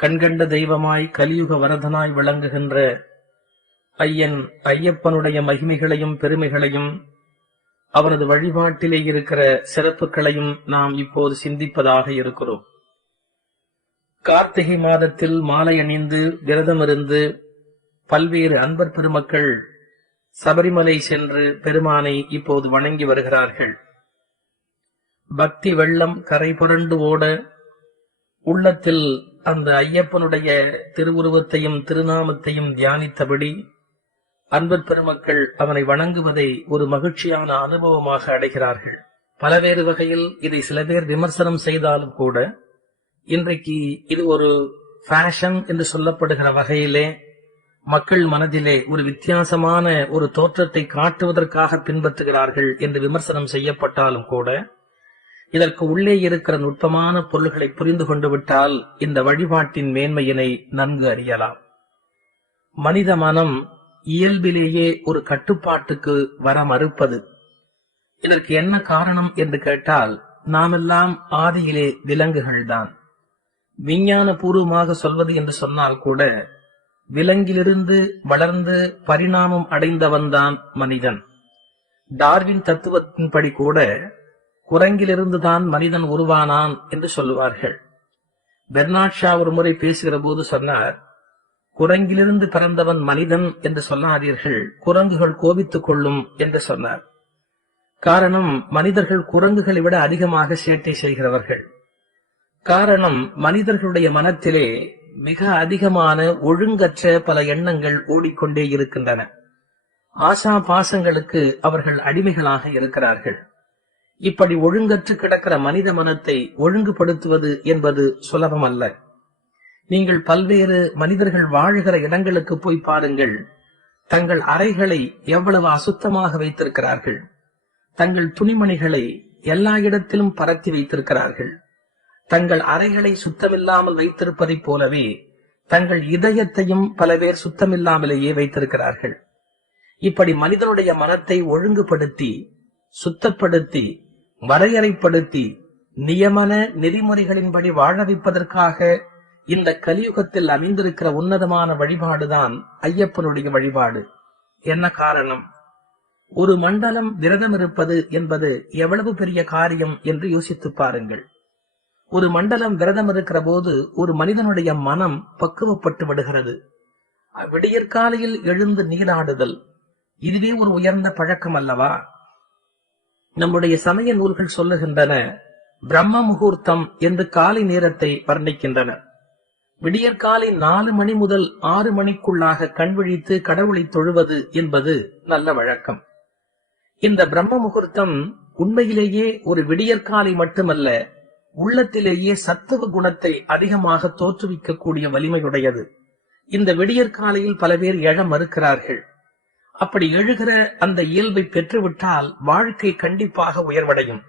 கண்கண்ட தெய்வமாய் கலியுக வரதனாய் விளங்குகின்ற ஐயப்பனுடைய மகிமைகளையும் பெருமைகளையும் அவரது வழிபாட்டிலே இருக்கிற சிறப்புகளையும் நாம் இப்போது சிந்திப்பதாக இருக்கிறோம். கார்த்திகை மாதத்தில் மாலை அணிந்து விரதமிருந்து பல்வேறு அன்பர் பெருமக்கள் சபரிமலை சென்று பெருமானை இப்போது வணங்கி வருகிறார்கள். பக்தி வெள்ளம் கரை புரண்டு ஓட உள்ளத்தில் அந்த ஐயப்பனுடைய திருவுருவத்தையும் திருநாமத்தையும் தியானித்தபடி அன்பர் பெருமக்கள் அவனை வணங்குவதை ஒரு மகிழ்ச்சியான அனுபவமாக அடைகிறார்கள். பலவேறு வகையில் இதை சில பேர் விமர்சனம் செய்தாலும் கூட இன்றைக்கு இது ஒரு ஃபேஷன் என்று சொல்லப்படுகிற வகையிலே மக்கள் மனதிலே ஒரு வித்தியாசமான ஒரு தோற்றத்தை காட்டுவதற்காக பின்பற்றுகிறார்கள் என்று விமர்சனம் செய்யப்பட்டாலும் கூட இதற்கு உள்ளே இருக்கிற நுட்பமான பொருள்களை புரிந்து கொண்டு விட்டால் இந்த வழிபாட்டின் மேன்மையினை நன்கு அறியலாம். மனித மனம் இயல்பிலேயே ஒரு கட்டுப்பாட்டுக்கு வர மறுப்பது. இதற்கு என்ன காரணம் என்று கேட்டால், நாமெல்லாம் ஆதியிலே விலங்குகள்தான். விஞ்ஞான பூர்வமாக சொல்வது என்று சொன்னால் கூட விலங்கிலிருந்து வளர்ந்து பரிணாமம் அடைந்தவன்தான் மனிதன். டார்வின் தத்துவத்தின்படி கூட குரங்கிலிருந்துதான் மனிதன் உருவானான் என்று சொல்லுவார்கள். பெர்னாட் ஷா ஒரு முறை பேசுகிற போது சொன்னார், குரங்கிலிருந்து பிறந்தவன் மனிதன் என்று சொல்லாதீர்கள், குரங்குகள் கோபித்துக் கொள்ளும் என்று சொன்னார். காரணம், மனிதர்கள் குரங்குகளை விட அதிகமாக சேட்டை செய்கிறவர்கள். காரணம், மனிதர்களுடைய மனத்திலே மிக அதிகமான ஒழுங்கற்ற பல எண்ணங்கள் ஓடிக்கொண்டே இருக்கின்றன. ஆசா பாசங்களுக்கு அவர்கள் அடிமைகளாக இருக்கிறார்கள். இப்படி ஒழுங்கற்று கிடக்கிற மனித மனத்தை ஒழுங்குபடுத்துவது என்பது சுலபம் அல்ல. நீங்கள் பல்வேறு மனிதர்கள் வாழ்கிற இடங்களுக்கு போய் பாருங்கள். தங்கள் அறைகளை எவ்வளவு அசுத்தமாக வைத்திருக்கிறார்கள். தங்கள் துணிமணிகளை எல்லா இடத்திலும் பரத்தி வைத்திருக்கிறார்கள். தங்கள் அறைகளை சுத்தமில்லாமல் வைத்திருப்பதைப் போலவே தங்கள் இதயத்தையும் பல பேர் சுத்தமில்லாமலேயே வைத்திருக்கிறார்கள். இப்படி மனிதனுடைய மனத்தை ஒழுங்குபடுத்தி, சுத்தப்படுத்தி, வரையறைப்படுத்தி, நியமன நெறிமுறைகளின்படி வாழ வைப்பதற்காக இந்த கலியுகத்தில் அமைந்திருக்கிற உன்னதமான வழிபாடுதான் ஐயப்பனுடைய வழிபாடு. என்ன காரணம்? ஒரு மண்டலம் விரதம் இருப்பது என்பது எவ்வளவு பெரிய காரியம் என்று யோசித்து பாருங்கள். ஒரு மண்டலம் விரதம் இருக்கிற போது ஒரு மனிதனுடைய மனம் பக்குவப்பட்டு விடுகிறது. விடியற்காலையில் எழுந்து நீராடுதல், இதுவே ஒரு உயர்ந்த பழக்கம் அல்லவா? நம்முடைய சமய நூல்கள் சொல்லுகின்றன, பிரம்ம முகூர்த்தம் என்று காலை நேரத்தை வர்ணிக்கின்றன. விடியற்காலை 4 மணி முதல் 6 மணிக்குள்ளாக கண்விழித்து கடவுளை தொழுவது என்பது நல்ல வழக்கம். இந்த பிரம்ம முகூர்த்தம் உண்மையிலேயே ஒரு விடியற்காலை மட்டுமல்ல, உள்ளத்திலேயே சத்துவ குணத்தை அதிகமாக தோற்றுவிக்கக்கூடிய வலிமையுடையது. இந்த விடியற்காலையில் பல பேர் எழ மறுக்கிறார்கள். அப்படி எழுகிற அந்த இயல்பை பெற்றுவிட்டால் வாழ்க்கை கண்டிப்பாக உயர்வடையும்.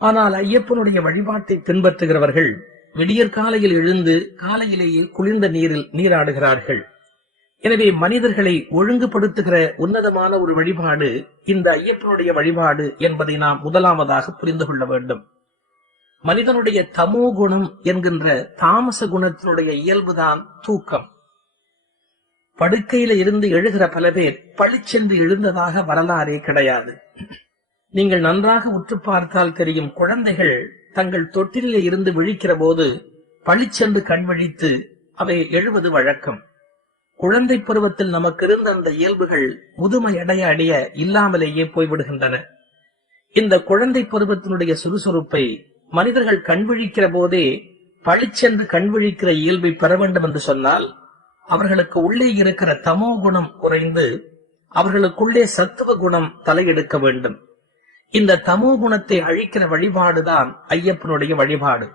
ஆனால் ஐயப்பனுடைய வழிபாட்டை பின்பற்றுகிறவர்கள் விடியற்காலையில் எழுந்து காலையிலேயே குளிர்ந்த நீரில் நீராடுகிறார்கள். எனவே மனிதர்களை ஒழுங்குபடுத்துகிற உன்னதமான ஒரு வழிபாடு இந்த ஐயப்பனுடைய வழிபாடு என்பதை நாம் முதலாவதாக புரிந்து கொள்ள வேண்டும். மனிதனுடைய தமோ குணம் என்கின்ற தாமச குணத்தினுடைய இயல்புதான் தூக்கம். படுக்கையில இருந்து எழுகிற பல பேர் பழிச்சென்று எழுந்ததாக வரலாறே கிடையாது. நீங்கள் நன்றாக உற்று பார்த்தால் தெரியும், குழந்தைகள் தங்கள் தொட்டிலே இருந்து விழிக்கிற போது பழிச்சென்று கண்விழித்து அவை எழுவது வழக்கம். குழந்தை பருவத்தில் நமக்கு இருந்த அந்த இயல்புகள் முதுமை அடைய அடைய இல்லாமலேயே போய்விடுகின்றன. இந்த குழந்தை பருவத்தினுடைய சுறுசுறுப்பை மனிதர்கள் கண்விழிக்கிற போதே பழிச்சென்று கண்விழிக்கிற இயல்பை பெற வேண்டும் என்று சொன்னால் அவர்களுக்கு உள்ளே இருக்கிற தமோ குணம் குறைந்து அவர்களுக்குள்ளே சத்துவ குணம் தலையெடுக்க வேண்டும். இந்த தமோ குணத்தை அழிக்கிற வழிபாடுதான் ஐயப்பனுடைய வழிபாடு.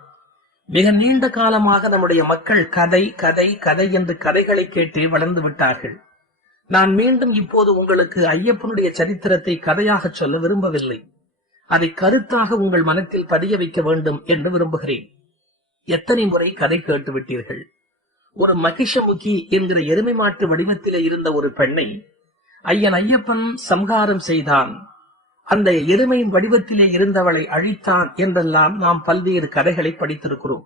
மிக நீண்ட காலமாக நம்முடைய மக்கள் கதை கதை கதை என்று கதைகளை கேட்டு வளர்ந்து விட்டார்கள். நான் மீண்டும் இப்போது உங்களுக்கு ஐயப்பனுடைய சரித்திரத்தை கதையாக சொல்ல விரும்பவில்லை. அதை கருத்தாக உங்கள் மனத்தில் பதிய வைக்க வேண்டும் என்று விரும்புகிறேன். எத்தனை முறை கதை கேட்டு விட்டீர்கள்? ஒரு மகிஷமுகி என்கிற எருமை மாட்டு வடிவத்திலே இருந்த ஒரு பெண்ணை ஐயப்பன் சம்ஹாரம் செய்தான். அந்த எருமையின் வடிவத்திலே இருந்தவளை அழித்தான் என்றெல்லாம் நாம் பல்வேறு கதைகளை படித்திருக்கிறோம்.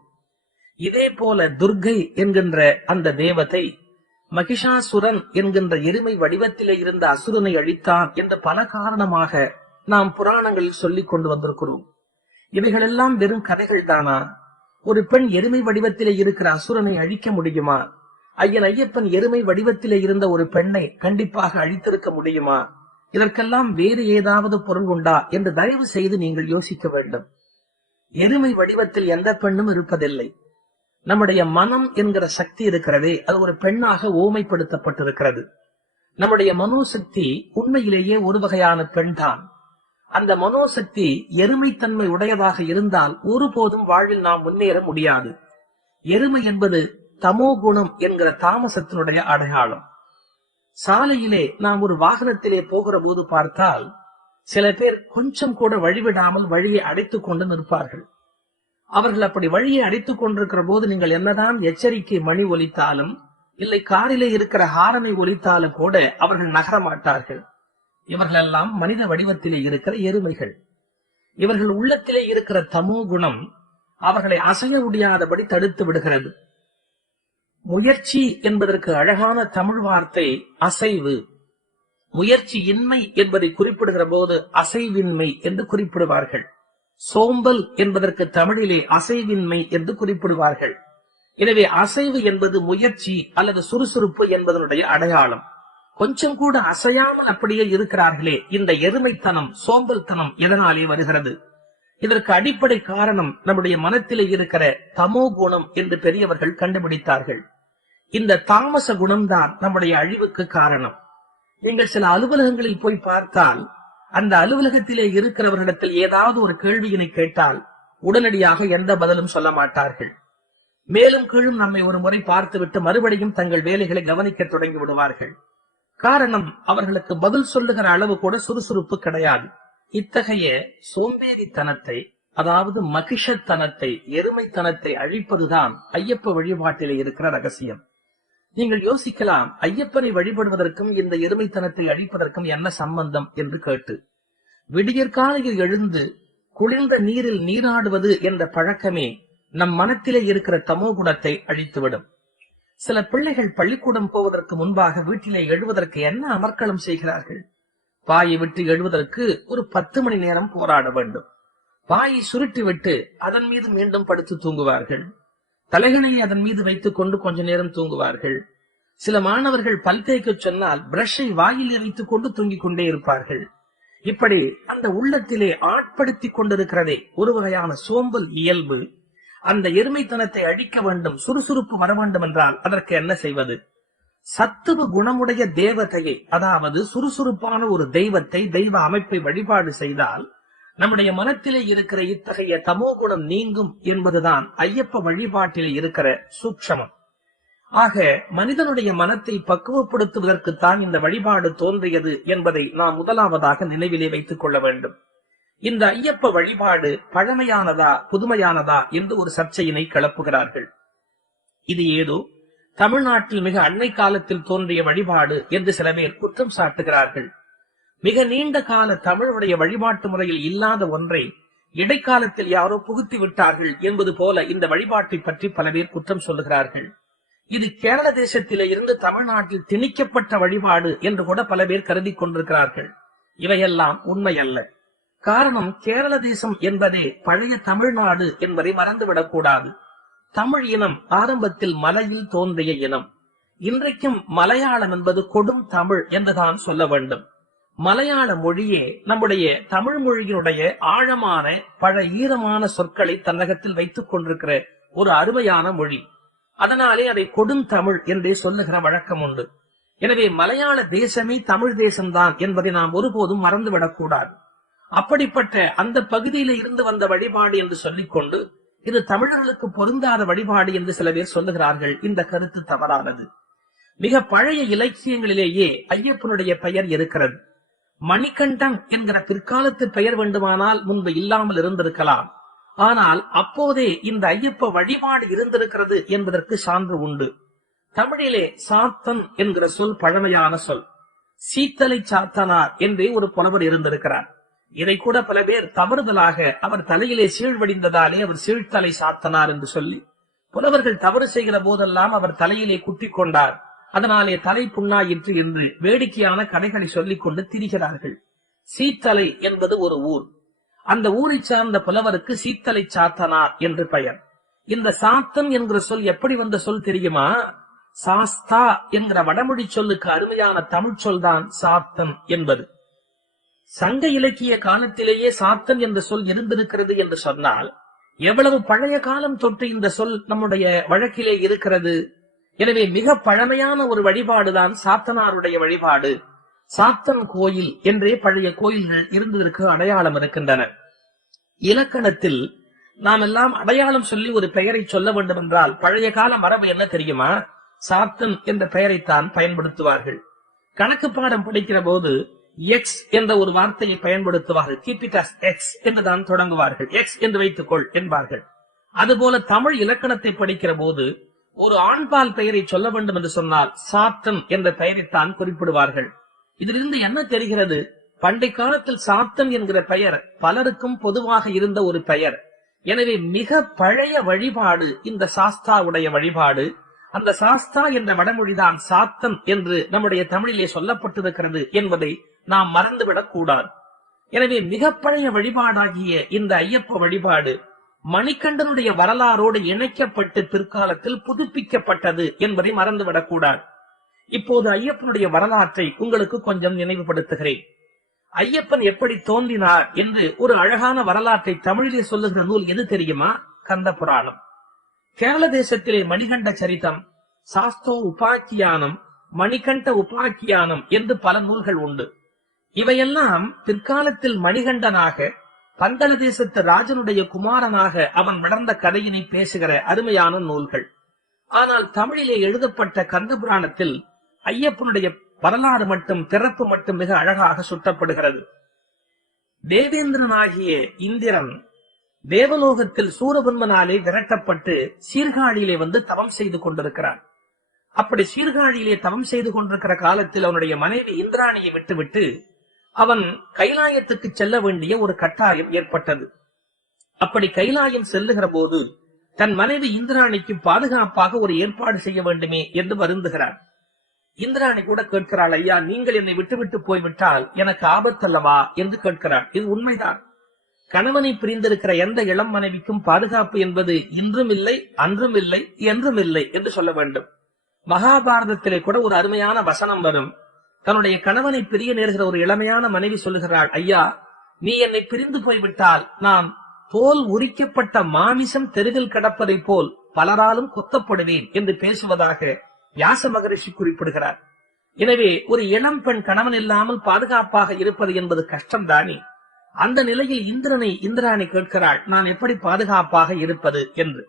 இதே போல துர்கை என்கின்ற அந்த தேவதை மகிஷாசுரன் என்கின்ற எருமை வடிவத்திலே இருந்த அசுரனை அழித்தான் என்ற பல காரணமாக நாம் புராணங்களில் சொல்லிக் கொண்டு வந்திருக்கிறோம். இவைகளெல்லாம் வெறும் கதைகள் தானா? ஒரு பெண் எருமை வடிவத்திலே இருக்கிற அசுரனை அழிக்க முடியுமா? ஐயன் ஐயப்பன் எருமை வடிவத்திலே இருந்த ஒரு பெண்ணை கண்டிப்பாக அழித்திருக்க முடியுமா? இதற்கெல்லாம் வேறு ஏதாவது பொருள் உண்டா என்று தயவு செய்து நீங்கள் யோசிக்க வேண்டும். எருமை வடிவத்தில் எந்த பெண்ணும் இருப்பதில்லை. நம்முடைய மனம் என்கிற சக்தி இருக்கிறதே, அது ஒரு பெண்ணாக ஓமைப்படுத்தப்பட்டிருக்கிறது. நம்முடைய மனோசக்தி உண்மையிலேயே ஒரு வகையான பெண் தான். அந்த மனோசக்தி எருமைத்தன்மை உடையதாக இருந்தால் ஒருபோதும் வாழ்வில் நாம் முன்னேற முடியாது. எருமை என்பது தமோ குணம் என்கிற தாமசத்தினுடைய அடையாளம். சாலையிலே நாம் ஒரு வாகனத்திலே போகிற போது பார்த்தால் சில பேர் கொஞ்சம் கூட வழிவிடாமல் வழியை அடைத்துக் கொண்டு நிற்பார்கள். அவர்கள் அப்படி வழியை அடைத்துக் கொண்டிருக்கிற போது நீங்கள் என்னதான் எச்சரிக்கை மணி ஒலித்தாலும் இல்லை காரிலே இருக்கிற ஹாரனை ஒலித்தாலும் கூட அவர்கள் நகர மாட்டார்கள். இவர்களெல்லாம் மனித வடிவத்திலே இருக்கிற எருமைகள். இவர்கள் உள்ளத்திலே இருக்கிற தமோ குணம் அவர்களை அசைய முடியாதபடி தடுத்து விடுகிறது. முயற்சி என்பதற்கு அழகான தமிழ் வார்த்தை அசைவு. முயற்சி இன்மை என்பதை குறிப்பிடுகிற போது அசைவின்மை என்று குறிப்பிடுவார்கள். சோம்பல் என்பதற்கு தமிழிலே அசைவின்மை என்று குறிப்பிடுவார்கள். எனவே அசைவு என்பது முயற்சி அல்லது சுறுசுறுப்பு என்பதனுடைய அடையாளம். கொஞ்சம் கூட அசையாமல் அப்படியே இருக்கிறார்களே, இந்த எருமைத்தனம் சோம்பல் தனம் எதனாலே வருகிறது? இதற்கு அடிப்படை காரணம் நம்முடைய மனத்திலே இருக்கிற தமோ குணம் என்று பெரியவர்கள் கண்டுபிடித்தார்கள். இந்த தாமச குணம்தான் நம்முடைய அழிவுக்கு காரணம். நீங்கள் சில அலுவலகங்களில் போய் பார்த்தால் அந்த அலுவலகத்திலே இருக்கிறவர்களிடத்தில் ஏதாவது ஒரு கேள்வியினை கேட்டால் உடனடியாக எந்த பதிலும் சொல்ல மாட்டார்கள். மேலும் கீழும் நம்மை ஒரு முறை பார்த்துவிட்டு மறுபடியும் தங்கள் வேலைகளை கவனிக்க தொடங்கி விடுவார்கள். காரணம், அவர்களுக்கு பதில் சொல்லுகிற அளவு கூட சுறுசுறுப்பு கிடையாது. இத்தகைய சோம்பேறித்தனத்தை, அதாவது மகிஷத்தனத்தை, எருமைத்தனத்தை அழிப்பதுதான் ஐயப்ப வழிபாட்டிலே இருக்கிற ரகசியம். நீங்கள் யோசிக்கலாம், ஐயப்பனை வழிபடுவதற்கும் இந்த எருமைத்தனத்தை அழிப்பதற்கும் என்ன சம்பந்தம் என்று கேட்டு. விடியற்காலையில் எழுந்து குளிர்ந்த நீரில் நீராடுவது என்ற பழக்கமே நம் மனத்திலே இருக்கிற தமோ குணத்தை அழித்துவிடும். சில பிள்ளைகள் பள்ளிக்கூடம் போவதற்கு முன்பாக வீட்டிலே எழுவதற்கு என்ன அமர்க்களம் செய்கிறார்கள்? பாயை விட்டு எழுவதற்கு ஒரு 10 மணி நேரம் போராட வேண்டும். பாயை சுருட்டிவிட்டு அதன் மீது மீண்டும் படுத்து தூங்குவார்கள். தலைகளையை அதன் மீது வைத்துக் கொண்டு கொஞ்ச நேரம் தூங்குவார்கள். சில மாணவர்கள் பல் தேய்க்க சொன்னால் பிரஷை வாயில் வைத்துக் கொண்டு தூங்கிக் கொண்டே இருப்பார்கள். இப்படி அந்த உள்ளத்திலே ஆட்படுத்திக் கொண்டிருக்கிறதே ஒரு வகையான சோம்பல் இயல்பு. அந்த எருமைத்தனத்தை அழிக்க வேண்டும், சுறுசுறுப்பு வர வேண்டும் என்றால் அதற்கு என்ன செய்வது? சத்துவ குணமுடைய தேவதையை, அதாவது சுறுசுறுப்பான ஒரு தெய்வத்தை, தெய்வ அமைப்பை வழிபாடு செய்தால் நம்முடைய மனத்திலே இருக்கிற இத்தகைய தமோ குணம் நீங்கும் என்பதுதான் ஐயப்ப வழிபாட்டிலே இருக்கிற சூட்சமம். ஆக மனிதனுடைய மனத்தை பக்குவப்படுத்துவதற்குத்தான் இந்த வழிபாடு தோன்றியது என்பதை நாம் முதலாவதாக நினைவிலே வைத்துக் கொள்ள வேண்டும். இந்த ஐயப்ப வழிபாடு பழமையானதா புதுமையானதா என்று ஒரு சர்ச்சையினை கிளப்புகிறார்கள். இது ஏதோ தமிழ்நாட்டில் மிக அண்மை காலத்தில் தோன்றிய வழிபாடு என்று சில பேர் குற்றம் சாட்டுகிறார்கள். மிக நீண்ட கால தமிழுடைய வழிபாட்டு முறையில் இல்லாத ஒன்றை இடைக்காலத்தில் யாரோ புகுத்தி விட்டார்கள் என்பது போல இந்த வழிபாட்டை பற்றி பல பேர் குற்றம் சொல்லுகிறார்கள். இது கேரள தேசத்திலே இருந்து தமிழ்நாட்டில் திணிக்கப்பட்ட வழிபாடு என்று கூட பல பேர் கருதி கொண்டிருக்கிறார்கள். இவையெல்லாம் உண்மை அல்ல. காரணம், கேரள தேசம் என்பதே பழைய தமிழ்நாடு என்பதை மறந்துவிடக் கூடாது. தமிழ் இனம் ஆரம்பத்தில் மலையில் தோன்றிய இனம். இன்றைக்கும் மலையாளம் என்பது கொடும் தமிழ் என்றுதான் சொல்ல வேண்டும். மலையாள மொழியே நம்முடைய தமிழ் மொழியினுடைய ஆழமான பல ஈரமான சொற்களை தன்னகத்தில் வைத்துக் கொண்டிருக்கிற ஒரு அருமையான மொழி. அதனாலே அதை கொடுந்தமிழ் என்றே சொல்லுகிற வழக்கம் உண்டு. எனவே மலையாள தேசமே தமிழ் தேசம்தான் என்பதை நாம் ஒருபோதும் மறந்துவிடக் கூடாது. அப்படிப்பட்ட அந்த பகுதியில இருந்து வந்த வழிபாடு என்று சொல்லிக்கொண்டு இது தமிழர்களுக்கு பொருந்தாத வழிபாடு என்று சில பேர் சொல்லுகிறார்கள். இந்த கருத்து தவறானது. மிக பழைய இலக்கியங்களிலேயே ஐயப்பனுடைய பெயர் இருக்கிறது. மணிகண்டன் என்கிற பிற்காலத்து பெயர் வேண்டுமானால் முன்பு இல்லாமல் இருந்திருக்கலாம். ஆனால் அப்போதே இந்த ஐயப்ப வழிபாடு இருந்திருக்கிறது என்பதற்கு சான்று உண்டு. தமிழிலே சாத்தன் என்கிற சொல் பழமையான சொல். சீத்தலை சாத்தனார் என்றே ஒரு புலவர் இருந்திருக்கிறார். இதை கூட பல பேர் தவறுதலாக அவர் தலையிலே சீழ்வடிந்ததாலே அவர் சீழ்த்தலை சாத்தனார் என்று சொல்லி புலவர்கள் தவறு செய்கிற போதெல்லாம் அவர் தலையிலே குத்திக் கொண்டார், அதனாலே தலை புண்ணாயிற்று என்று வேடிக்கையான கதைகளை சொல்லிக் கொண்டு திரிகிறார்கள். சீத்தலை என்பது ஒரு ஊர். அந்த ஊரை சார்ந்த புலவருக்கு சீத்தலை சாத்தனார் என்று பெயர். இந்த சாத்தன் என்கிற சொல் எப்படி வந்த சொல் தெரியுமா? சாஸ்தா என்கிற வடமொழி சொல்லுக்கு அருமையான தமிழ் சொல்தான் சாத்தன் என்பது. சங்க இலக்கிய காலத்திலேயே சாத்தன் என்ற சொல் இருந்திருக்கிறது என்று சொன்னால் எவ்வளவு பழைய காலம் தொட்டு இந்த சொல் நம்முடைய வழக்கிலே இருக்கிறது. எனவே மிக பழமையான ஒரு வழிபாடுதான் சாத்தனாருடைய வழிபாடு. சாத்தன் கோயில் என்றே பழைய கோயில்கள் இருந்ததற்கு அடையாளம் இருக்கின்றன. இலக்கணத்தில் நாம் எல்லாம் அடையாளம் சொல்லி ஒரு பெயரை சொல்ல வேண்டும் என்றால் பழைய கால மரபு என்ன தெரியுமா? சாத்தன் என்ற பெயரைத்தான் பயன்படுத்துவார்கள். கணக்கு பாடம் படிக்கிற போது எக்ஸ் என்ற ஒரு வார்த்தையை பயன்படுத்துவார்கள். கீப் இட் அஸ் எக்ஸ் என்றுதான் தொடங்குவார்கள். எக்ஸ் என்று வைத்துக்கொள் என்பார்கள். அதுபோல தமிழ் இலக்கணத்தை படிக்கிற போது ஒரு ஆண்பால் பெயரை சொல்ல வேண்டும் என்று சொன்னால் சாத்தன் என்ற பெயரைத்தான் குறிப்பிடுவார்கள். இதிலிருந்து என்ன தெரிகிறது? பண்டை காலத்தில் சாத்தன் என்கிற பெயர் பலருக்கும் பொதுவாக இருந்த ஒரு பெயர். எனவே மிக பழைய வழிபாடு இந்த சாஸ்தாவுடைய வழிபாடு. அந்த சாஸ்தா என்ற வடமொழிதான் சாத்தன் என்று நம்முடைய தமிழிலே சொல்லப்பட்டிருக்கிறது என்பதை நாம் மறந்துவிடக் கூடாது. எனவே மிக பழைய வழிபாடாகிய இந்த ஐயப்ப வழிபாடு மணிகண்டனுடைய வரலாறோடு இணைக்கப்பட்டு பிற்காலத்தில் புதுப்பிக்கப்பட்டது என்பதை மறந்துவிடக் கூடாது. இப்போது ஐயப்பனுடைய வரலாற்றை உங்களுக்கு கொஞ்சம் நினைவுபடுத்துகிறேன். ஐயப்பன் எப்படி தோன்றினார் என்று ஒரு அழகான வரலாற்றை தமிழிலே சொல்லுகிற நூல் எது தெரியுமா? கந்த புராணம். கேரள தேசத்திலே மணிகண்ட சரிதம், சாஸ்தோ உபாக்கியானம், மணிகண்ட உபாக்கியானம் என்று பல நூல்கள் உண்டு. இவையெல்லாம் பிற்காலத்தில் மணிகண்டனாக பந்தள தேசத்து ராஜனுடைய குமாரனாக அவன் வளர்ந்த கதையினை பேசுகிற அருமையான நூல்கள். ஆனால் தமிழிலே எழுதப்பட்ட கந்த புராணத்தில் ஐயப்பனுடைய வரலாறு மட்டும் பிறப்பு மட்டும் மிக அழகாக சுட்டப்படுகிறது. தேவேந்திரனாகிய இந்திரன் தேவலோகத்தில் சூரபன்மனாலே விரட்டப்பட்டு சீர்காழியிலே வந்து தவம் செய்து கொண்டிருக்கிறான். அப்படி சீர்காழியிலே தவம் செய்து கொண்டிருக்கிற காலத்தில் அவனுடைய மனைவி இந்திராணியை விட்டுவிட்டு அவன் கைலாயத்துக்கு செல்ல வேண்டிய ஒரு கட்டாயம் ஏற்பட்டது. அப்படி கைலாயம் செல்லுகிற போது தன் மனைவி இந்திராணிக்கு பாதுகாப்பாக ஒரு ஏற்பாடு செய்ய வேண்டுமே என்று வருந்துகிறார். இந்திராணி கூட கேட்கிறாள், ஐயா, நீங்கள் என்னை விட்டுவிட்டு போய்விட்டால் எனக்கு ஆபத்தல்லவா என்று கேட்கிறாள். இது உண்மைதான். கணவனை பிரிந்திருக்கிற எந்த இளம் மனைவிக்கும் பாதுகாப்பு என்பது இன்றும் இல்லை, அன்றும் இல்லை, என்றும் இல்லை என்று சொல்ல வேண்டும். மகாபாரதத்திலே கூட ஒரு அருமையான வசனம் வரும். தன்னுடைய கணவனை பிரிய நேர்கிற ஒரு இளமையான மனைவி சொல்லுகிறாள், ஐயா, நீ என்னை பிரிந்து போய்விட்டால் நான் தோல் உரிக்கப்பட்ட மாமிசம் தெருவில் கிடப்பதை போல் பலராலும் கொத்தப்படுவேன் என்று பேசுவதாக வியாச மகரிஷி குறிப்பிடுகிறார். எனவே ஒரு இளம் பெண் கணவன் இல்லாமல் பாதுகாப்பாக இருப்பது என்பது கஷ்டம்தானே. அந்த நிலையில் இந்திராணி கேட்கிறாள், நான் எப்படி பாதுகாப்பாக இருப்பது என்று.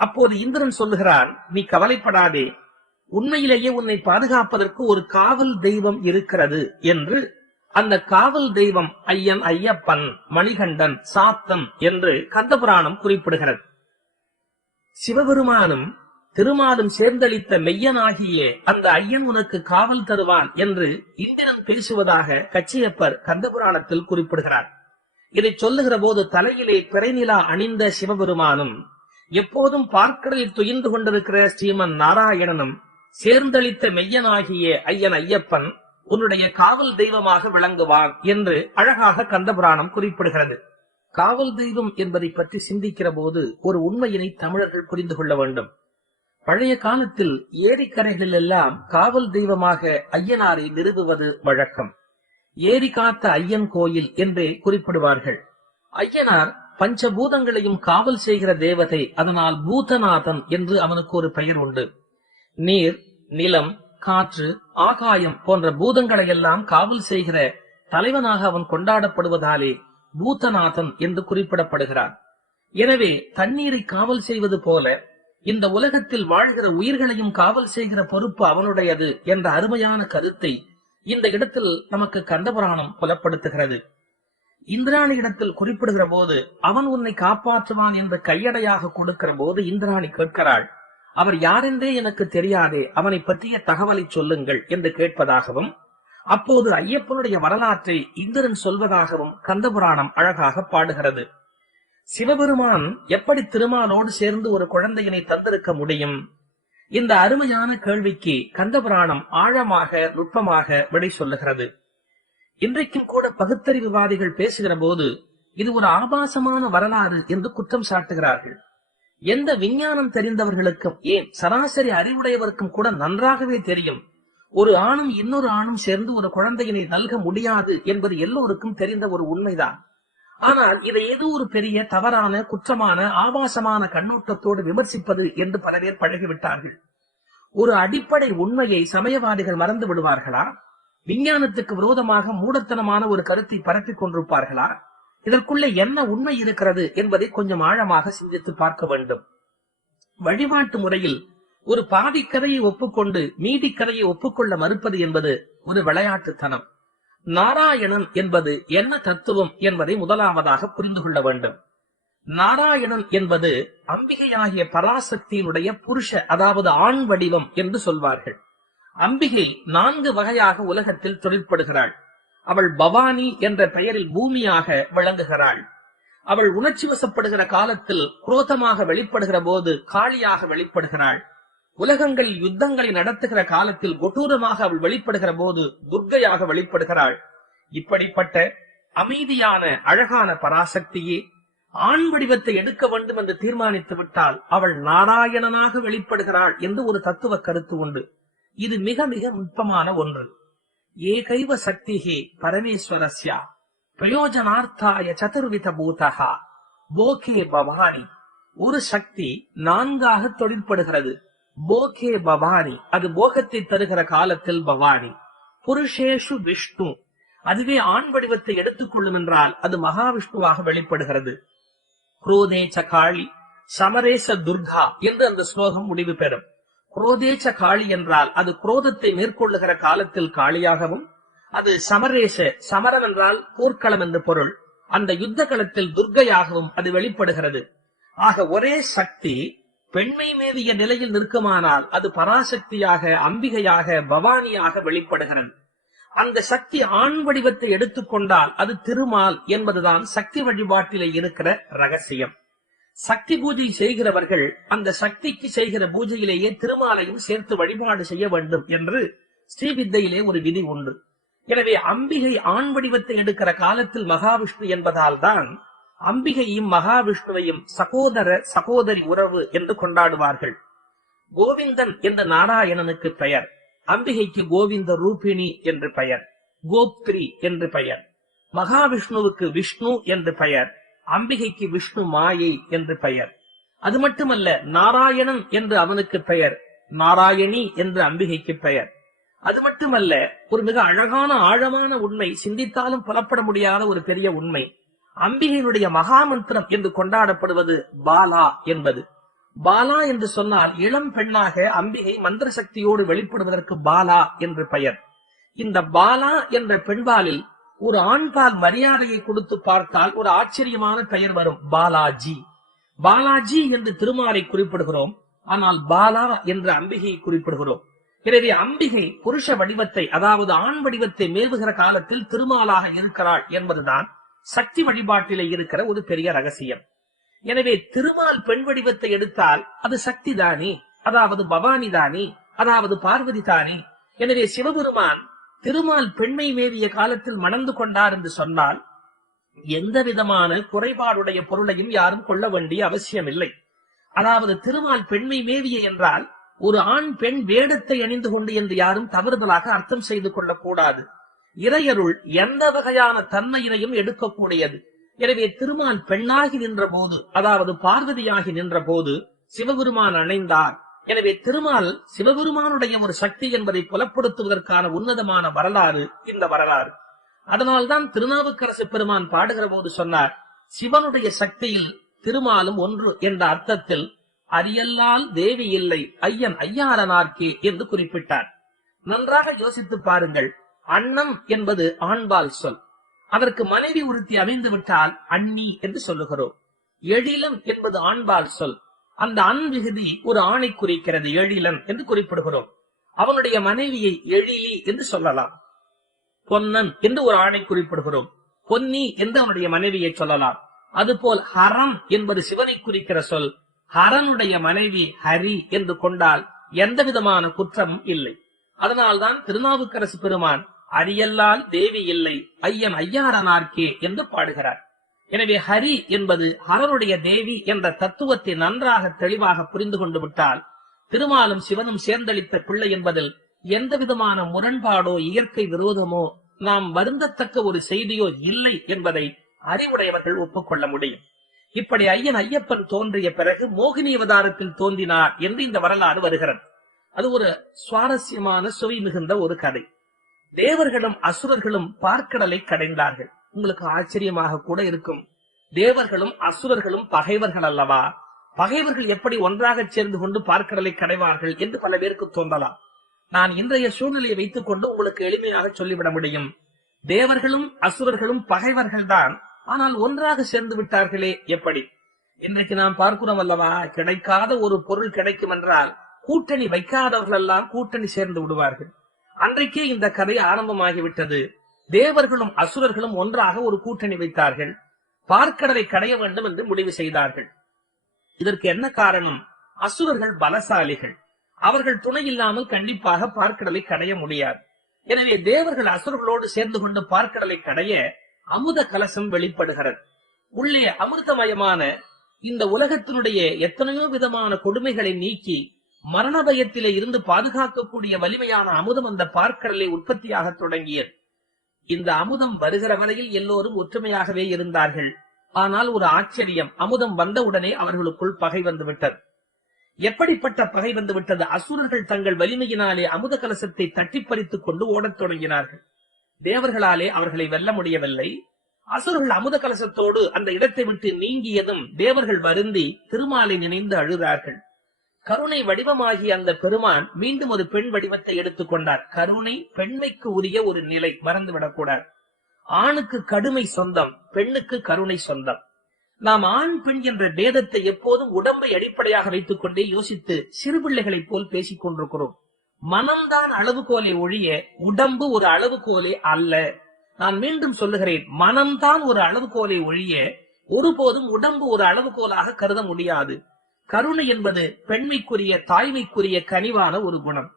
அப்போது இந்திரன் சொல்லுகிறான், நீ கவலைப்படாதே, உண்மையிலேயே உன்னை பாதுகாப்பதற்கு ஒரு காவல் தெய்வம் இருக்கிறது என்று. அந்த காவல் தெய்வம் ஐயப்பன், மணிகண்டன், சாத்தன் என்று கந்தபுராணம் குறிப்பிடுகிறது. சிவபெருமானும் திருமாலும் சேர்ந்தளித்த மெய்யனாகிய அந்த ஐயன் உனக்கு காவல் தருவான் என்று இந்திரன் பேசுவதாக கச்சியப்பர் கந்தபுராணத்தில் குறிப்பிடுகிறார். இதை சொல்லுகிற போது தலையிலே பிறைநிலா அணிந்த சிவபெருமானும் எப்போதும் பார்க்கடலில் துயின்று கொண்டிருக்கிற ஸ்ரீமன் நாராயணனும் சேர்ந்தளித்த மெய்யனாகிய ஐயப்பன் உன்னுடைய காவல் தெய்வமாக விளங்குவான் என்று அழகாக கந்தபுராணம் குறிப்பிடுகிறது. காவல் தெய்வம் என்பதை பற்றி சிந்திக்கிற போது ஒரு உண்மையினை தமிழர்கள் புரிந்து கொள்ள வேண்டும். பழைய காலத்தில் ஏரிக்கரைகளில் எல்லாம் காவல் தெய்வமாக ஐயனாரை நிறுவுவது வழக்கம். ஏரி காத்த ஐயன் கோயில் என்றே குறிப்பிடுவார்கள். ஐயனார் பஞ்சபூதங்களையும் காவல் செய்கிற தேவதை, அதனால் பூதநாதன் என்று அவனுக்கு ஒரு பெயர் உண்டு. நீர், நிலம், காற்று, ஆகாயம் போன்ற பூதங்களை எல்லாம் காவல் செய்கிற தலைவனாக அவன் கொண்டாடப்படுவதாலே பூதநாதன் என்று குறிப்பிடப்படுகிறான். எனவே தண்ணீரை காவல் செய்வது போல இந்த உலகத்தில் வாழ்கிற உயிர்களையும் காவல் செய்கிற பொறுப்பு அவனுடையது என்ற அருமையான கருத்தை இந்த இடத்தில் நமக்கு கந்தபுராணம் புலப்படுத்துகிறது. இந்திராணி இடத்தில் குறிப்பிடுகிற போது அவன் உன்னை காப்பாற்றுவான் என்ற கையடையாக கொடுக்கிற போது இந்திராணி கேட்கிறாள், அவர் யாரென்றே எனக்கு தெரியாதே, அவனை பற்றிய தகவலை சொல்லுங்கள் என்று கேட்பதாகவும், அப்போது ஐயப்பனுடைய வரலாற்றை இந்திரன் சொல்வதாகவும் கந்தபுராணம் அழகாக பாடுகிறது. சிவபெருமான் எப்படி திருமாலோடு சேர்ந்து ஒரு குழந்தையினை தந்திருக்க முடியும்? இந்த அருமையான கேள்விக்கு கந்தபுராணம் ஆழமாக நுட்பமாக விடை சொல்லுகிறது. இன்றைக்கும் கூட பகுத்தறிவுவாதிகள் பேசுகிற போது இது ஒரு ஆபாசமான வரலாறு என்று குற்றம் சாட்டுகிறார்கள். எந்த விஞ்ஞானம் தெரிந்தவர்களுக்கும், ஏன் சராசரி அறிவுடையவருக்கும் கூட நன்றாகவே தெரியும், ஒரு ஆணும் இன்னொரு ஆணும் சேர்ந்து ஒரு குழந்தையினை நல்க முடியாது என்பது எல்லோருக்கும் தெரிந்த ஒரு உண்மைதான். ஆனால் இதை ஏதோ ஒரு பெரிய தவறான, குற்றமான, ஆபாசமான கண்ணோட்டத்தோடு விமர்சிப்பது என்று பல பேர் பழகிவிட்டார்கள். ஒரு அடிப்படை உண்மையை சமயவாதிகள் மறந்து விடுவார்களா? விஞ்ஞானத்துக்கு விரோதமாக மூடத்தனமான ஒரு கருத்தை பரப்பிக் கொண்டிருப்பார்களா? இதற்குள்ள என்ன உண்மை இருக்கிறது என்பதை கொஞ்சம் ஆழமாக சிந்தித்து பார்க்க வேண்டும். வழிபாட்டு முறையில் ஒரு பாதி கதையை ஒப்புக்கொண்டு மீதி கதையை ஒப்புக்கொள்ள மறுப்பது என்பது ஒரு விளையாட்டுத்தனம். நாராயணன் என்பது என்ன தத்துவம் என்பதை முதலாவதாக புரிந்து கொள்ள வேண்டும். நாராயணன் என்பது அம்பிகையாகிய பராசக்தியினுடைய புருஷ, அதாவது ஆண் வடிவம் என்று சொல்வார்கள். அம்பிகை 4 வகையாக உலகத்தில் தொழிற்படுகிறாள். அவள் பவானி என்ற பெயரில் பூமியாக விளங்குகிறாள். அவள் உணர்ச்சி வசப்படுகிற காலத்தில் குரோதமாக வெளிப்படுகிற போது காளியாக வெளிப்படுகிறாள். உலகங்களில் யுத்தங்களை நடத்துகிற காலத்தில் கொடூரமாக அவள் வெளிப்படுகிற போது துர்க்கையாக வெளிப்படுகிறாள். இப்படிப்பட்ட அமைதியான அழகான பராசக்தியே ஆண் வடிவத்தை எடுக்க வேண்டும் என்று தீர்மானித்து விட்டால் அவள் நாராயணனாக வெளிப்படுகிறாள் என்று ஒரு தத்துவ கருத்து உண்டு. இது மிக மிக நுட்பமான ஒன்று. ஏகைவ சக்திஹே பரமேஸ்வரஸ்யா பிரயோஜனார்த்தாய சதுர்வித பூதஹா போகே பவானி. ஒரு சக்தி 4ஆக தொழிற்படுகிறது. போகே பவானி, அது போகத்தை தருகிற காலத்தில் பவானி. புருஷேஷு விஷ்ணு, அதுவே ஆண் வடிவத்தை எடுத்துக் கொள்ளும் என்றால் அது மகாவிஷ்ணுவாக வெளிப்படுகிறது. குரோதேச்ச காளி சமரேச துர்கா என்று அந்த ஸ்லோகம் முடிவு பெறும். குரோதேச்ச காளி என்றால் அது குரோதத்தை மேற்கொள்ளுகிற காலத்தில் காளியாகவும், அது சமரேச, சமரம் என்றால் போர்க்களம் என்று பொருள், அந்த யுத்த களத்தில் துர்க்கையாகவும் அது வெளிப்படுகிறது. ஆக ஒரே சக்தி பெண்மை மேவிய நிலையில் நிற்குமானால் அது பராசக்தியாக, அம்பிகையாக, பவானியாக வெளிப்படுகிறது. அந்த சக்தி ஆண் வடிவத்தை எடுத்துக்கொண்டால் அது திருமால் என்பதுதான் சக்தி வழிபாட்டிலே இருக்கிற ரகசியம். சக்தி பூஜை செய்கிறவர்கள் அந்த சக்திக்கு செய்கிற பூஜையிலேயே திருமாலையும் சேர்த்து வழிபாடு செய்ய வேண்டும் என்று ஸ்ரீவித்தையிலே ஒரு விதி உண்டு. எனவே அம்பிகை ஆண் வடிவத்தை எடுக்கிற காலத்தில் மகாவிஷ்ணு என்பதால் தான் அம்பிகையும் மகாவிஷ்ணுவையும் சகோதர சகோதரி உறவு என்று கொண்டாடுவார்கள். கோவிந்தன் என்ற நாராயணனுக்கு பெயர், அம்பிகைக்கு கோவிந்த ரூபிணி என்று பெயர், கோப்திரி என்று பெயர். மகாவிஷ்ணுவுக்கு விஷ்ணு என்று பெயர், அம்பிகைக்கு விஷ்ணு மாயை என்று பெயர். அது மட்டுமல்ல, நாராயணன் என்று அவனுக்கு பெயர், நாராயணி என்று அம்பிகைக்கு பெயர். அது மட்டுமல்ல, ஒரு மிக அழகான ஆழமான உண்மை, சிந்தித்தாலும் புலப்பட முடியாத ஒரு பெரிய உண்மை, அம்பிகையினுடைய மகாமந்திரம் என்று கொண்டாடப்படுவது பாலா என்பது. பாலா என்று சொன்னால் இளம் பெண்ணாக அம்பிகை மந்திர சக்தியோடு வெளிப்படுவதற்கு பாலா என்று பெயர். இந்த பாலா என்ற பெண்பாலில் ஒரு ஆண்பால் மரியாதையை கொடுத்து பார்த்தால் ஒரு ஆச்சரியமான பெயர் வரும், பாலாஜி. பாலாஜி என்று திருமாலை குறிப்பிடுகிறோம், ஆனால் பாலா என்ற அம்பிகையை குறிப்பிடுகிறோம். எனவே அம்பிகை புருஷ வடிவத்தை, அதாவது ஆண் வடிவத்தை மேவுகிற காலத்தில் திருமாலாக இருக்கிறாள் என்பதுதான் சக்தி வழிபாட்டிலே இருக்கிற ஒரு பெரிய ரகசியம். எனவே திருமால் பெண் வடிவத்தை எடுத்தால் அது சக்தி தானே, அதாவது பவானி தானே, அதாவது பார்வதி தானே. எனவே சிவபெருமான் திருமால் பெண்மை மேவிய காலத்தில் மணந்து கொண்டார் என்று சொன்னால் எந்த விதமான குறைபாடுடைய பொருளையும் யாரும் கொள்ள வேண்டிய அவசியம் இல்லை. அதாவது திருமால் பெண்மை மேவிய என்றால் ஒரு ஆண் பெண் வேடத்தை அணிந்து கொண்டு என்று யாரும் தவறுதலாக அர்த்தம் செய்து கொள்ளக்கூடாது. இறையருள் எந்த வகையான தன்மையினையும் எடுக்கக்கூடியது. எனவே திருமால் பெண்ணாகி நின்ற போது, அதாவது பார்வதியாகி நின்ற போது சிவபெருமான் அணைந்தார். எனவே திருமால் சிவபெருமானுடைய ஒரு சக்தி என்பதை புலப்படுத்துவதற்கான உன்னதமான வரலாறு இந்த வரலாறு. அதனால்தான் திருநாவுக்கரசு பெருமான் பாடுகிற போது சொன்னார், சிவனுடைய சக்தியில் திருமாலும் ஒன்று என்ற அர்த்தத்தில் அரியல்லால் தேவி இல்லை ஐயன் ஐயாரனார்க்கே என்று குறிப்பிட்டார். நன்றாக யோசித்து பாருங்கள். அன்னம் என்பது ஆண்பால் சொல். அதற்கு மனைவி ஒருத்தி அமைந்து விட்டால் அண்ணி என்று சொல்லுகிறோம். எழிலன் என்பது ஆண்பால் சொல். அந்த அன் விகுதி ஒரு ஆணை குறிக்கிறது, எழிலன் என்று குறிப்பிடுகிறோம். அவனுடைய மனைவியை எழிலி என்று சொல்லலாம். பொன்னன் என்று ஒரு ஆணை குறிப்பிடுகிறோம், பொன்னி என்று அவனுடைய மனைவியை சொல்லலாம். அதுபோல் ஹரம் என்பது சிவனை குறிக்கிற சொல். ஹரனுடைய மனைவி ஹரி என்று கொண்டால் எந்த விதமான குற்றமும் இல்லை. அதனால்தான் திருநாவுக்கரசு பெருமான் அரியல்லால் தேவி இல்லை ஐயன் ஐயாரனார்க்கே என்று பாடுகிறார். எனவே ஹரி என்பது ஹரனுடைய தேவி என்ற தத்துவத்தை நன்றாக தெளிவாக புரிந்து கொண்டு விட்டால் திருமாலும் சிவனும் சேர்ந்தளித்த பிள்ளை என்பதில் எந்த விதமான முரண்பாடோ இயற்கை விரோதமோ நாம் வருந்தத்தக்க ஒரு செய்தியோ இல்லை என்பதை அறிவுடையவர்கள் ஒப்புக்கொள்ள முடியும். இப்படி ஐயன் ஐயப்பன் தோன்றிய பிறகு மோகினி அவதாரத்தில் தோன்றினார் என்று இந்த வரலாறு வருகிறது. அது ஒரு சுவாரஸ்யமான சுவை மிகுந்த ஒரு கதை. தேவர்களும் அசுரர்களும் பார்க்கடலை கடைந்தார்கள். உங்களுக்கு ஆச்சரியமாக கூட இருக்கும். தேவர்களும் அசுரர்களும் பகைவர்கள் அல்லவா? பகைவர்கள் எப்படி ஒன்றாக சேர்ந்து கொண்டு பார்க்கடலை கடைவார்கள் என்று பல பேருக்கு தோன்றலாம். நான் இன்றைய சூழ்நிலையை வைத்துக் கொண்டு உங்களுக்கு எளிமையாக சொல்லிவிட முடியும். தேவர்களும் அசுரர்களும் பகைவர்கள் தான், ஆனால் ஒன்றாக சேர்ந்து விட்டார்களே எப்படி? இன்றைக்கு நாம் பார்க்கிறோம் அல்லவா, கிடைக்காத ஒரு பொருள் கிடைக்கும் என்றால் கூட்டணி வைக்காதவர்கள் எல்லாம் கூட்டணி சேர்ந்து விடுவார்கள். அன்றைக்கே இந்த கதை ஆரம்பமாகிவிட்டது. தேவர்களும் அசுரர்களும் ஒன்றாக ஒரு கூட்டணி வைத்தார்கள். பார்க்கடலை கடைய வேண்டும் என்று முடிவு செய்தார்கள். இதற்கு என்ன காரணம்? அசுரர்கள் பலசாலிகள். அவர்கள் துணை இல்லாமல் கண்டிப்பாக பார்க்கடலை கடைய முடியாது. எனவே தேவர்கள் அசுரர்களோடு சேர்ந்து கொண்டு பார்க்கடலை கடைய அமுத கலசம் வெளிப்படுகிறது. உள்ளே அமிர்தமயமான இந்த உலகத்தினுடைய எத்தனையோ விதமான கொடுமைகளை நீக்கி மரண பயத்திலே இருந்து பாதுகாக்கக்கூடிய வலிமையான அமுதம் அந்த பார்க்கடலை உற்பத்தியாக தொடங்கியது. இந்த அமுதம் வருகிற வரையில் எல்லோரும் ஒற்றுமையாகவே இருந்தார்கள். ஆனால் ஒரு ஆச்சரியம், அமுதம் வந்தவுடனே அவர்களுக்குள் பகை வந்து விட்டது. எப்படிப்பட்ட பகை வந்து விட்டது? அசுரர்கள் தங்கள் வலிமையினாலே அமுத கலசத்தை தட்டி பறித்துக் கொண்டு ஓடத் தொடங்கினார்கள். தேவர்களாலே அவர்களை வெல்ல முடியவில்லை. அசுரர்கள் அமுத கலசத்தோடு அந்த இடத்தை விட்டு நீங்கியதும் தேவர்கள் வருந்தி திருமாலை நினைந்து அழுதார்கள். கருணை வடிவமாகிய அந்த பெருமான் மீண்டும் ஒரு பெண் வடிவத்தை எடுத்துக் கொண்டார். கருணை பெண்மைக்கு உரிய ஒரு நிலை, மறந்துவிடக்கூடாது. ஆணுக்கு கடுமை சொந்தம், பெண்ணுக்கு கருணை சொந்தம். நாம் ஆண் பெண் என்ற பேதத்தை எப்போதும் உடம்பை அடிப்படையாக வைத்துக் கொண்டே யோசித்து சிறு பிள்ளைகளைப் போல் பேசிக் கொண்டிருக்கிறோம். மனம்தான் அளவுகோலை ஒழிய உடம்பு ஒரு அளவுகோலே அல்ல. நான் மீண்டும் சொல்லுகிறேன், மனம்தான் ஒரு அளவுகோலை ஒழிய ஒருபோதும் உடம்பு ஒரு அளவுகோலாக கருத முடியாது. கருணை என்பது பெண்மைக்குரிய தாய்மைக்குரிய கனிவான ஒரு குணம்.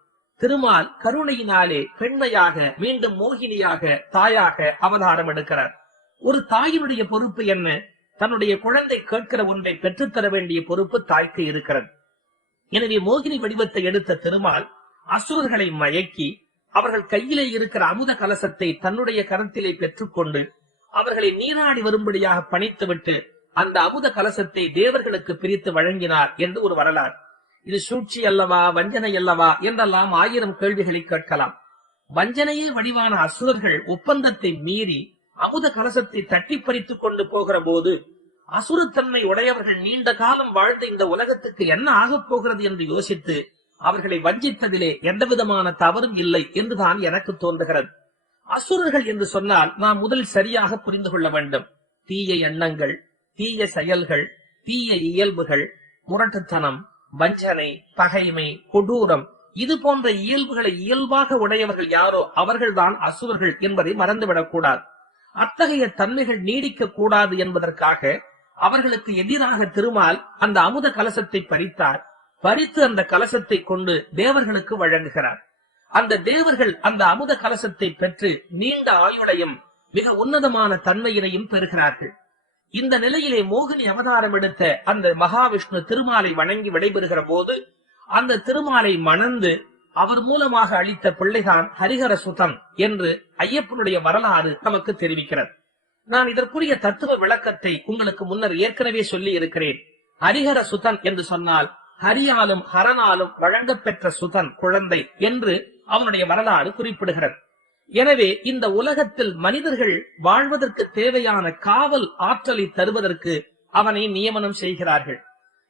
திருமால் கருணையினாலே பெண்மையாக மீண்டும் மோகினியாக தாயாக அவதாரம் எடுக்கிறார். ஒரு தாயினுடைய பொறுப்பு என்ன? தன்னுடைய குழந்தை கேட்கிற ஒன்றை பெற்றுத்தர வேண்டிய பொறுப்பு தாய்க்கு இருக்கிறது. எனவே மோகினி வடிவத்தை எடுத்த திருமால் அசுரர்களை மயக்கி அவர்கள் கையிலே இருக்கிற அமுத கலசத்தை தன்னுடைய கரத்திலே பெற்றுக்கொண்டு அவர்களை நீராடி வரும்படியாக பணித்துவிட்டு அந்த அமுத கலசத்தை தேவர்களுக்கு பிரித்து வழங்கினார் என்று ஒரு வரலாறு. இது சூழ்ச்சி அல்லவா, வஞ்சனை அல்லவா என்றெல்லாம் 1000 கேள்விகளை கேட்கலாம். வஞ்சனையே வடிவான அசுரர்கள் ஒப்பந்தத்தை மீறி அமுத கலசத்தை தட்டி பறித்துக் கொண்டு போகிற போது அசுரத்தன்மை உடையவர்கள் நீண்ட காலம் வாழ்ந்த இந்த உலகத்துக்கு என்ன ஆகப் போகிறது என்று யோசித்து அவர்களை வஞ்சித்ததிலே எந்த விதமான தவறும் இல்லை என்றுதான் எனக்கு தோன்றுகிறது. அசுரர்கள் என்று சொன்னால் நாம் முதல் சரியாக புரிந்து கொள்ள வேண்டும். தீய எண்ணங்கள், தீய செயல்கள், தீய இயல்புகள், முரட்டுத்தனம், வஞ்சனை, பகைமை, கொடூரம், இது போன்ற இயல்புகளை இயல்பாக உடையவர்கள் யாரோ அவர்கள்தான் அசுரர்கள் என்பதை மறந்துவிடக்கூடாது. அத்தகைய தன்மைகள் நீடிக்க கூடாது என்பதற்காக அவர்களுக்கு எதிராக திருமால் அந்த அமுத கலசத்தை பறித்தார். பறித்து அந்த கலசத்தை கொண்டு தேவர்களுக்கு வழங்குகிறார். அந்த தேவர்கள் அந்த அமுத கலசத்தை பெற்று நீண்ட ஆயுளையும் மிக உன்னதமான தன்மையினையும் பெறுகிறார்கள். இந்த நிலையிலே மோகினி அவதாரம் எடுத்த அந்த மகாவிஷ்ணு திருமாலை வணங்கி விடைபெறுகிற போது அந்த திருமாலை மணந்து அவர் மூலமாக அளித்த பிள்ளைதான் ஹரிஹர சுதன் என்று ஐயப்பனுடைய வரலாறு நமக்கு தெரிவிக்கிறது. நான் இதற்குரிய தத்துவ விளக்கத்தை உங்களுக்கு முன்னர் ஏற்கனவே சொல்லி இருக்கிறேன். ஹரிஹர சுதன் என்று சொன்னால் ஹரியாலும் ஹரனாலும் வழங்கப் பெற்ற சுதன், குழந்தை என்று அவனுடைய வரலாறு குறிப்பிடுகிறது. எனவே இந்த உலகத்தில் மனிதர்கள் வாழ்வதற்கு தேவையான காவல் ஆற்றலை தருவதற்கு அவனை நியமனம் செய்கிறார்கள்.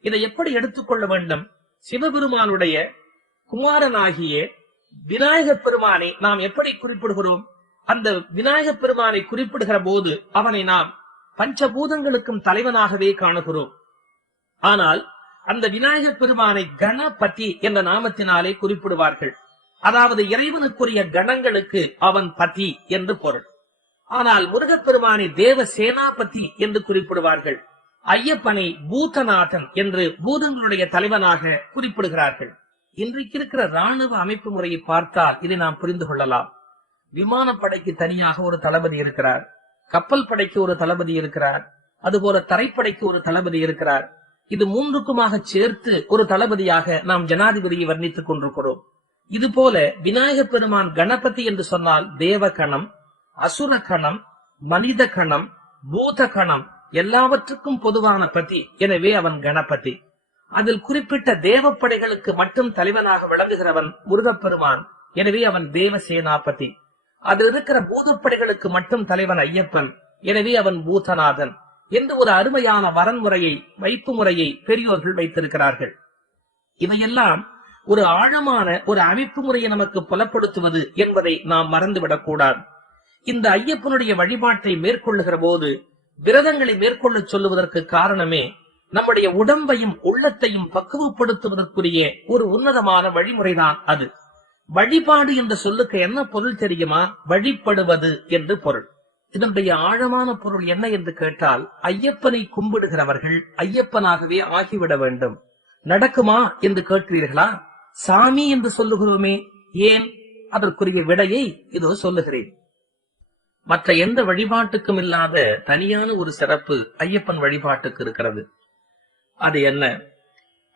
இதை எப்படி எடுத்துக்கொள்ள வேண்டும்? சிவபெருமானுடைய குமாரனாகிய விநாயகப் பெருமானை நாம் எப்படி குறிப்பிடுகிறோம்? அந்த விநாயகப் பெருமானை குறிப்பிடுகிற போது அவனை நாம் பஞ்சபூதங்களுக்கும் தலைவனாகவே காணுகிறோம். ஆனால் அந்த விநாயகப் பெருமானை கணபதி என்ற நாமத்தினாலே குறிப்பிடுவார்கள். அதாவது இறைவனுக்குரிய கணங்களுக்கு அவன் பதி என்று பொருள். ஆனால் முருகப்பெருமானை தேவ சேனாபதி என்று குறிப்பிடுவார்கள். ஐயப்பனை பூதநாதன் என்று பூதங்களுடைய தலைவனாக குறிப்பிடுகிறார்கள். இன்றைக்கு இருக்கிற ராணுவ அமைப்பு முறையை பார்த்தால் இதை நாம் புரிந்து கொள்ளலாம். விமானப்படைக்கு தனியாக ஒரு தளபதி இருக்கிறார், கப்பல் படைக்கு ஒரு தளபதி இருக்கிறார், அதுபோல தரைப்படைக்கு ஒரு தளபதி இருக்கிறார். இது மூன்றுக்குமாக சேர்த்து ஒரு தளபதியாக நாம் ஜனாதிபதியை வர்ணித்துக் கொண்டிருக்கிறோம். இது போல விநாயகப் பெருமான் கணபதி என்று சொன்னால் தேவ கணம், அசுர கணம், மனித கணம், பூத கணம் எல்லாவற்றுக்கும் பொதுவான பதி. எனவே அவன் கணபதி. அதில் குறிப்பிட்ட தேவப்படைகளுக்கு மட்டும் தலைவனாக விளங்குகிறவன் முருகப்பெருமான். எனவே அவன் தேவ சேனாபதி. அதில் இருக்கிற பூதப்படைகளுக்கு மட்டும் தலைவன் ஐயப்பன். எனவே அவன் பூதநாதன் என்று ஒரு அருமையான வரன்முறையை, வைப்பு முறையை பெரியோர்கள் வைத்திருக்கிறார்கள். இவையெல்லாம் ஒரு ஆழமான ஒரு அமைப்பு முறையை நமக்கு புலப்படுத்துவது என்பதை நாம் மறந்துவிடக் கூடாது. இந்த ஐயப்பனுடைய வழிபாட்டை மேற்கொள்ளுகிற போது விரதங்களை மேற்கொள்ள சொல்லுவதற்கு காரணமே நம்முடைய உடம்பையும் உள்ளத்தையும் பக்குவப்படுத்துவதற்குரிய ஒரு உன்னதமான வழிமுறைதான் அது. வழிபாடு என்ற சொல்லுக்கு என்ன பொருள் தெரியுமா? வழிபடுவது என்று பொருள். இதனுடைய ஆழமான பொருள் என்ன என்று கேட்டால், ஐயப்பனை கும்பிடுகிறவர்கள் ஐயப்பனாகவே ஆகிவிட வேண்டும். நடக்குமா என்று கேட்கிறீர்களா? சாமி என்று சொல்லுகிறோமே, ஏன்? அதற்குரிய விடையை இதோ சொல்லுகிறேன். மற்ற எந்த வழிபாட்டுக்கும் இல்லாத தனியான ஒரு சிறப்பு ஐயப்பன் வழிபாட்டுக்கு இருக்கிறது. அது என்ன?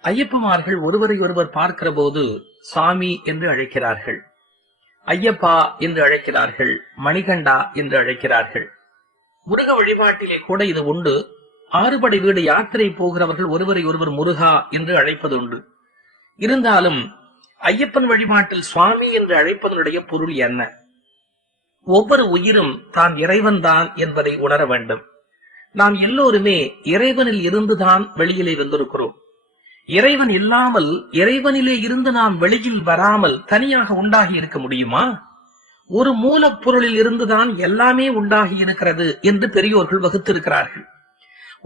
ஐயப்பமார்கள் ஒருவரை ஒருவர் பார்க்கிற போது சாமி என்று அழைக்கிறார்கள், ஐயப்பா என்று அழைக்கிறார்கள், மணிகண்டா என்று அழைக்கிறார்கள். முருக வழிபாட்டிலே கூட இது உண்டு. ஆறுபடை வீடு யாத்திரை போகிறவர்கள் ஒருவரை ஒருவர் முருகா என்று அழைப்பது உண்டு. இருந்தாலும் ஐயப்பன் வழிபாட்டில் சுவாமி என்று அழைப்பதனுடைய பொருள் என்ன? ஒவ்வொரு உயிரும் தான் இறைவன் தான் என்பதை உணர வேண்டும். நாம் எல்லோருமே இறைவனில் இருந்துதான் வெளியிலே வந்திருக்கிறோம். இறைவன் இல்லாமல், இறைவனிலே இருந்து நாம் வெளியில் வராமல் தனியாக உண்டாகி இருக்க முடியுமா? ஒரு மூலப்பொருளில் இருந்துதான் எல்லாமே உண்டாகி இருக்கிறது என்று பெரியோர்கள் வகுத்திருக்கிறார்கள்.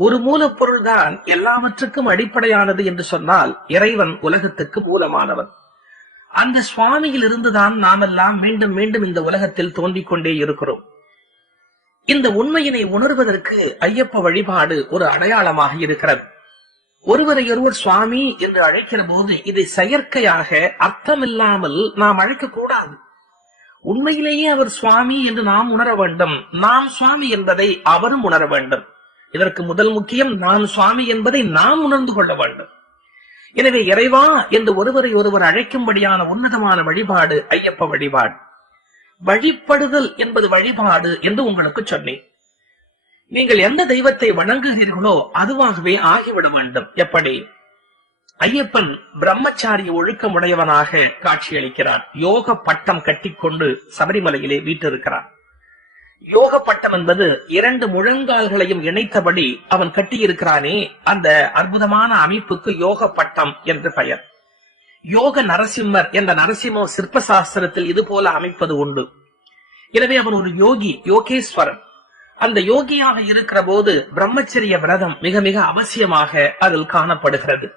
ஒரு மூலப்பொருள் தான் எல்லாவற்றுக்கும் அடிப்படையானது என்று சொன்னால் இறைவன் உலகத்துக்கு மூலமானவன். அந்த சுவாமியில் இருந்துதான் நாமெல்லாம் மீண்டும் மீண்டும் இந்த உலகத்தில் தோன்றிக் கொண்டே இருக்கிறோம். இந்த உண்மையினை உணர்வதற்கு ஐயப்ப வழிபாடு ஒரு அடையாளமாக இருக்கிறது. ஒருவரை ஒருவர் சுவாமி என்று அழைக்கிற போது இதை செயற்கையாக அர்த்தமில்லாமல் நாம் அழைக்க கூடாது. உண்மையிலேயே அவர் சுவாமி என்று நாம் உணர வேண்டும். நாம் சுவாமி என்பதை அவரும் உணர வேண்டும். இதற்கு முதல் முக்கியம், நாம் சுவாமி என்பதை நாம் உணர்ந்து கொள்ள வேண்டும். எனவே இறைவா என்று ஒருவரை ஒருவர் அழைக்கும்படியான உன்னதமான வழிபாடு ஐயப்ப வழிபாடு. வழிபடுதல் என்பது வழிபாடு என்று உங்களுக்கு சொன்னேன். நீங்கள் எந்த தெய்வத்தை வணங்குகிறீர்களோ அதுவாகவே ஆகிவிட வேண்டும். எப்படி? ஐயப்பன் பிரம்மச்சாரிய ஒழுக்கமுடையவனாக காட்சியளிக்கிறார். யோக பட்டம் கட்டிக்கொண்டு சபரிமலையிலே வீற்றிருக்கிறார். யோக பட்டம் என்பது 2 முழங்கால்களையும் இணைத்தபடி அவன் கட்டியிருக்கிறானே, அந்த அற்புதமான அமைப்புக்கு யோக பட்டம் என்று பெயர். யோக நரசிம்மர் என்ற நரசிம்ம சிற்ப சாஸ்திரத்தில் இது போல அமைப்பது உண்டு. எனவே அவன் ஒரு யோகி, யோகேஸ்வரன். அந்த யோகியாக இருக்கிற போது பிரம்மச்சரிய விரதம் மிக மிக அவசியமாக அதில் காணப்படுகிறது.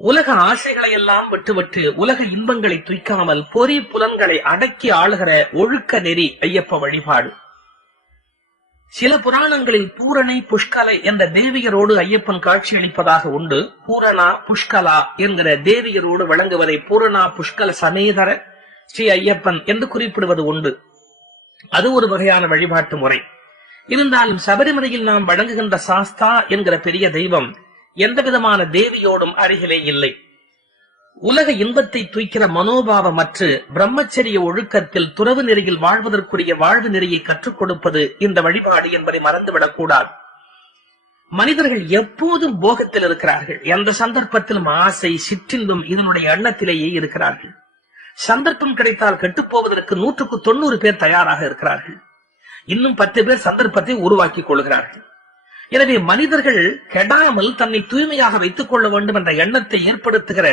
உலக ஆசைகளை எல்லாம் விட்டுவிட்டு உலக இன்பங்களை துய்க்காமல் பொறி புலன்களை அடக்கி ஆளுகிற ஒழுக்க நெறி ஐயப்ப வழிபாடு. சில புராணங்களில் பூரணை புஷ்கலை என்ற தேவியரோடு ஐயப்பன் காட்சியளிப்பதாக உண்டு. பூரணா புஷ்கலா என்கிற தேவியரோடு வழங்குவதை பூரணா புஷ்கல சமேதர ஸ்ரீ ஐயப்பன் என்று குறிப்பிடுவது உண்டு. அது ஒரு வகையான வழிபாட்டு முறை. இருந்தாலும் சபரிமலையில் நாம் வழங்குகின்ற சாஸ்தா என்கிற பெரிய தெய்வம் எந்த விதமான தேவியோடும் அருகிலே இல்லை. உலக இன்பத்தை தூய்க்கிற மனோபாவமற்று பிரம்மச்சரிய ஒழுக்கத்தில் துறவு நெறியில் வாழ்வதற்குரிய வாழ்வு நெறியை கற்றுக் கொடுப்பது இந்த வழிபாடு என்பதை மறந்துவிடக் கூடாது. மனிதர்கள் எப்போதும் போகத்தில் இருக்கிறார்கள். எந்த சந்தர்ப்பத்திலும் ஆசை, சிற்றின்பம் இதனுடைய எண்ணத்திலேயே இருக்கிறார்கள். சந்தர்ப்பம் கிடைத்தால் கெட்டுப்போவதற்கு 100க்கு 90 பேர் தயாராக இருக்கிறார்கள். இன்னும் 10 பேர் சந்தர்ப்பத்தை உருவாக்கிக் கொள்கிறார்கள். எனவே மனிதர்கள் கெடாமல் தன்னை தூய்மையாக வைத்துக் கொள்ள வேண்டும் என்ற எண்ணத்தை ஏற்படுத்துகிற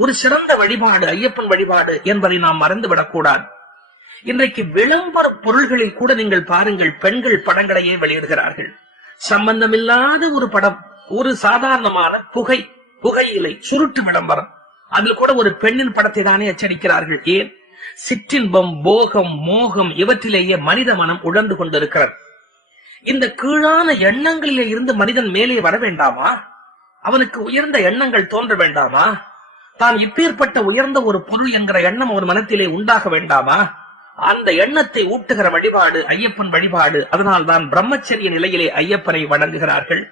ஒரு சிறந்த வழிபாடு ஐயப்பன் வழிபாடு என்பதை நாம் மறந்துவிடக் கூடாது. இன்றைக்கு விளம்பர பொருள்களில் கூட நீங்கள் பாருங்கள், பெண்கள் படங்களையே வெளியிடுகிறார்கள். சம்பந்தமில்லாத ஒரு படம், ஒரு சாதாரணமான புகையிலை சுருட்டு விளம்பரம், அதில் கூட ஒரு பெண்ணின் படத்தை தானே அச்சடிக்கிறார்கள். ஏன்? சிற்றின்பம், போகம், மோகம் இவற்றிலேயே மனித மனம் உழந்து கொண்டிருக்கிறது. இந்த கீழான எண்ணங்களிலே இருந்து மனிதன் மேலே வர வேண்டாமா? அவனுக்கு உயர்ந்த எண்ணங்கள் தோன்ற வேண்டாமா? தான் இப்பேற்பட்ட உயர்ந்த ஒரு பொருள் என்கிற எண்ணம் அவன் மனத்திலே உண்டாக வேண்டாமா? அந்த எண்ணத்தை ஊட்டுகிற வழிபாடு ஐயப்பன் வழிபாடு. அதனால்தான் பிரம்மச்சரிய நிலையிலே ஐயப்பனை வணங்குகிறார்கள்.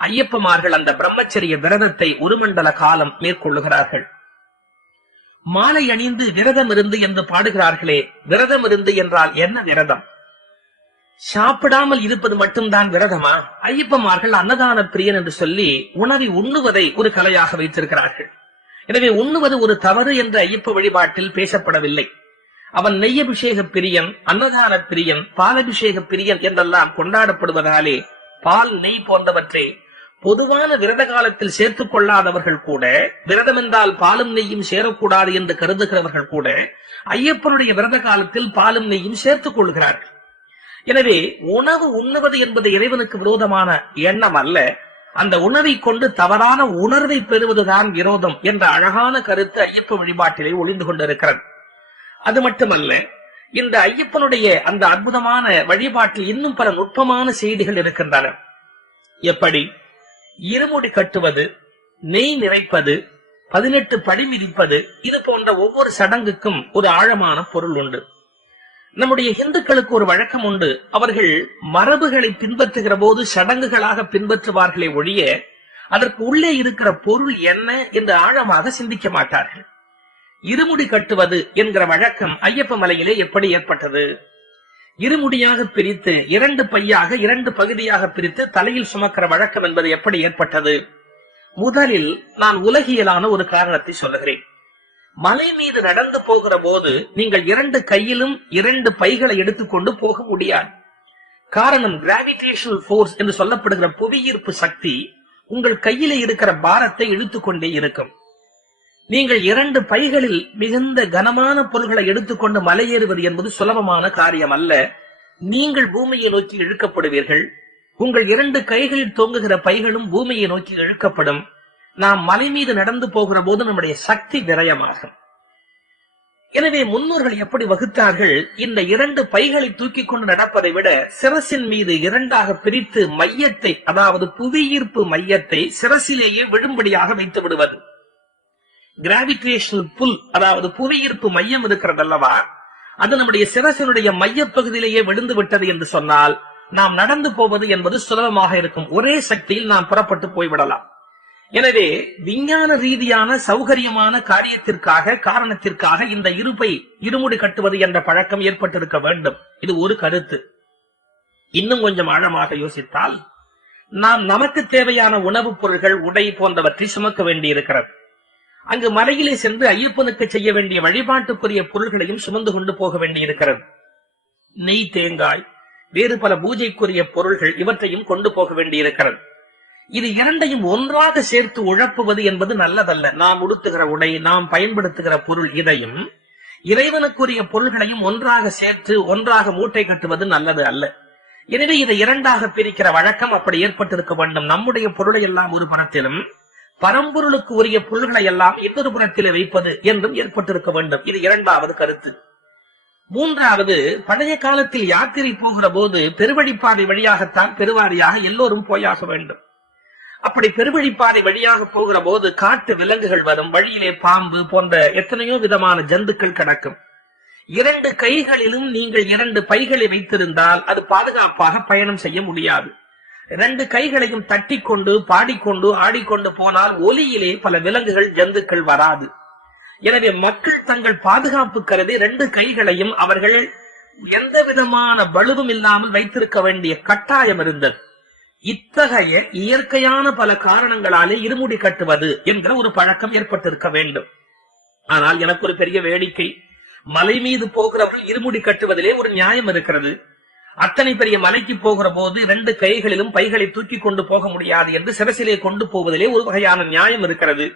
ஐயப்பமார்கள் அந்த பிரம்மச்சரிய விரதத்தை ஒரு மண்டல காலம் மேற்கொள்ளுகிறார்கள். மாலை அணிந்து விரதம் இருந்து என்று பாடுகிறார்களே, விரதம் இருந்து என்றால் என்ன விரதம்? சாப்பிடாமல் இருப்பது மட்டும்தான் விரதமா? ஐயப்பமார்கள் அன்னதான பிரியன் என்று சொல்லி உணவை உண்ணுவதை ஒரு கலையாக வைத்திருக்கிறார்கள். எனவே உண்ணுவது ஒரு தவறு என்ற ஐயப்ப வழிபாட்டில் பேசப்படவில்லை. அவன் நெய்யபிஷேக பிரியன், அன்னதான பிரியன், பாலபிஷேக பிரியன் என்றெல்லாம் கொண்டாடப்படுவதாலே பால், நெய் போன்றவற்றை பொதுவான விரத காலத்தில் சேர்த்துக் கொள்ளாதவர்கள் கூட, விரதம் என்றால் பாலும் நெய்யும் சேரக்கூடாது என்று கருதுகிறவர்கள் கூட ஐயப்பனுடைய விரத காலத்தில் பாலும் நெய்யும் சேர்த்துக் கொள்கிறார்கள். எனவே உணவு உண்ணுவது என்பது இறைவனுக்கு விரோதமான எண்ணம் அல்ல. அந்த உணவை கொண்டு தவறான உணர்வை பெறுவதுதான் விரோதம் என்ற அழகான கருத்து ஐயப்ப வழிபாட்டிலே ஒளிந்து கொண்டிருக்கிறது. அது மட்டுமல்ல, இந்த ஐயப்பனுடைய அந்த அற்புதமான வழிபாட்டில் இன்னும் பல நுட்பமான செய்திகள் இருக்கின்றன. எப்படி இருமுடி கட்டுவது, நெய் நிறைப்பது, 18 படி மிதிப்பது, இது போன்ற ஒவ்வொரு சடங்குக்கும் ஒரு ஆழமான பொருள் உண்டு. நம்முடைய இந்துக்களுக்கு ஒரு வழக்கம் உண்டு. அவர்கள் மரபுகளை பின்பற்றுகிற போது சடங்குகளாக பின்பற்றுவார்களே ஒழிய அதற்கு உள்ளே இருக்கிற பொருள் என்ன என்று ஆழமாக சிந்திக்க மாட்டார்கள். இருமுடி கட்டுவது என்கிற வழக்கம் ஐயப்ப மலையிலே எப்படி ஏற்பட்டது? இருமுடியாக பிரித்து 2 பையாக 2 பகுதியாக பிரித்து தலையில் சுமக்கிற வழக்கம் என்பது எப்படி ஏற்பட்டது? முதலில் நான் உலகியலான ஒரு காரணத்தை சொல்லுகிறேன். மலை மீது நடந்து போகிற போது நீங்கள் 2 கையிலும் 2 பைகளை எடுத்துக்கொண்டு போக முடியாது. காரணம், கிராவிடேஷனல் போர்ஸ் என்று சொல்லப்படுகிற புவியீர்ப்பு சக்தி உங்கள் கையில இருக்கிற பாரத்தை இழுத்துக்கொண்டே இருக்கும். நீங்கள் 2 பைகளில் மிகுந்த கனமான பொருள்களை எடுத்துக்கொண்டு மலையேறுவது என்பது சுலபமான காரியம் அல்ல. நீங்கள் பூமியை நோக்கி இழுக்கப்படுவீர்கள். உங்கள் 2 கைகளில் தொங்குகிற பைகளும் பூமியை நோக்கி இழுக்கப்படும். நாம் மலை மீது நடந்து போகிற போது நம்முடைய சக்தி விரயமாகும். எனவே முன்னோர்கள் எப்படி வகுத்தார்கள்? இந்த 2 பைகளை தூக்கி கொண்டு நடப்பதை விட சிரசின் மீது 2ஆக பிரித்து மையத்தை, அதாவது புவியீர்ப்பு மையத்தை சிரசிலேயே விழும்படியாக வைத்து விடுவது. கிராவிடேஷனல் புல், அதாவது புவியீர்ப்பு மையம் இருக்கிறது அல்லவா, அது நம்முடைய சிரசினுடைய மையப்பகுதியிலேயே விழுந்து விட்டது என்று சொன்னால் நாம் நடந்து போவது என்பது சுலபமாக இருக்கும். ஒரே சக்தியில் நாம் புறப்பட்டு போய்விடலாம். எனவே விஞ்ஞான ரீதியான சௌகரியமான காரணத்திற்காக இந்த இருமுடி கட்டுவது என்ற பழக்கம் ஏற்பட்டிருக்க வேண்டும். இது ஒரு கருத்து. இன்னும் கொஞ்சம் ஆழமாக யோசித்தால் நாம் நமக்கு தேவையான உணவுப் பொருள்கள், உடை போன்றவற்றை சுமக்க வேண்டியிருக்கிறது. அங்கு மலையிலே சென்று ஐயப்பனுக்கு செய்ய வேண்டிய வழிபாட்டுக்குரிய பொருள்களையும் சுமந்து கொண்டு போக வேண்டியிருக்கிறது. நெய், தேங்காய், வேறு பல பூஜைக்குரிய பொருள்கள் இவற்றையும் கொண்டு போக வேண்டியிருக்கிறது. இது இரண்டையும் ஒன்றாக சேர்த்து உழப்புவது என்பது நல்லதல்ல. நாம் உடுத்துகிற உடை, நாம் பயன்படுத்துகிற பொருள், இதையும் இறைவனுக்குரிய பொருள்களையும் ஒன்றாக சேர்த்து ஒன்றாக மூட்டை கட்டுவது நல்லது அல்ல. எனவே இதை இரண்டாக பிரிக்கிற வழக்கம் அப்படி ஏற்பட்டிருக்க வேண்டும். நம்முடைய பொருளை எல்லாம் ஒரு புறத்திலும், பரம்பொருளுக்கு உரிய பொருள்களை எல்லாம் இன்னொரு புறத்திலே வைப்பது என்றும் ஏற்பட்டிருக்க வேண்டும். இது இரண்டாவது கருத்து. மூன்றாவது, பழைய காலத்தில் யாத்திரை போகிற போது பெருவழிப்பாதை வழியாகத்தான் பெருவாரியாக எல்லோரும் போயாக வேண்டும். அப்படி பெருவழிப்பாதை வழியாக போகிற போது காட்டு விலங்குகள் வரும், வழியிலே பாம்பு போன்ற எத்தனையோ விதமான ஜந்துக்கள் கிடக்கும். 2 கைகளிலும் நீங்கள் 2 பைகளை வைத்திருந்தால் அது பாதுகாப்பாக பயணம் செய்ய முடியாது. 2 கைகளையும் தட்டிக்கொண்டு பாடிக்கொண்டு ஆடிக்கொண்டு போனால் ஒலியிலே பல விலங்குகள் ஜந்துக்கள் வராது. எனவே மக்கள் தங்கள் பாதுகாப்பு கருதி 2 கைகளையும் அவர்கள் எந்த விதமான பலுவும் இல்லாமல் வைத்திருக்க வேண்டிய கட்டாயம் இருந்தது. இத்தகைய இயற்கையான பல காரணங்களாலே இருமுடி கட்டுவது என்கிற ஒரு பழக்கம் ஏற்பட்டிருக்க வேண்டும். ஆனால் எனக்கு ஒரு பெரிய வேடிக்கை, மலை மீது போகிறவர்கள் இருமுடி கட்டுவதிலே ஒரு நியாயம் இருக்கிறது. அத்தனை பெரிய மலைக்கு போகிற போது 2 கைகளிலும் பைகளை தூக்கி கொண்டு போக முடியாது என்று சிரசிலே கொண்டு போவதிலே ஒரு வகையான நியாயம் இருக்கிறது.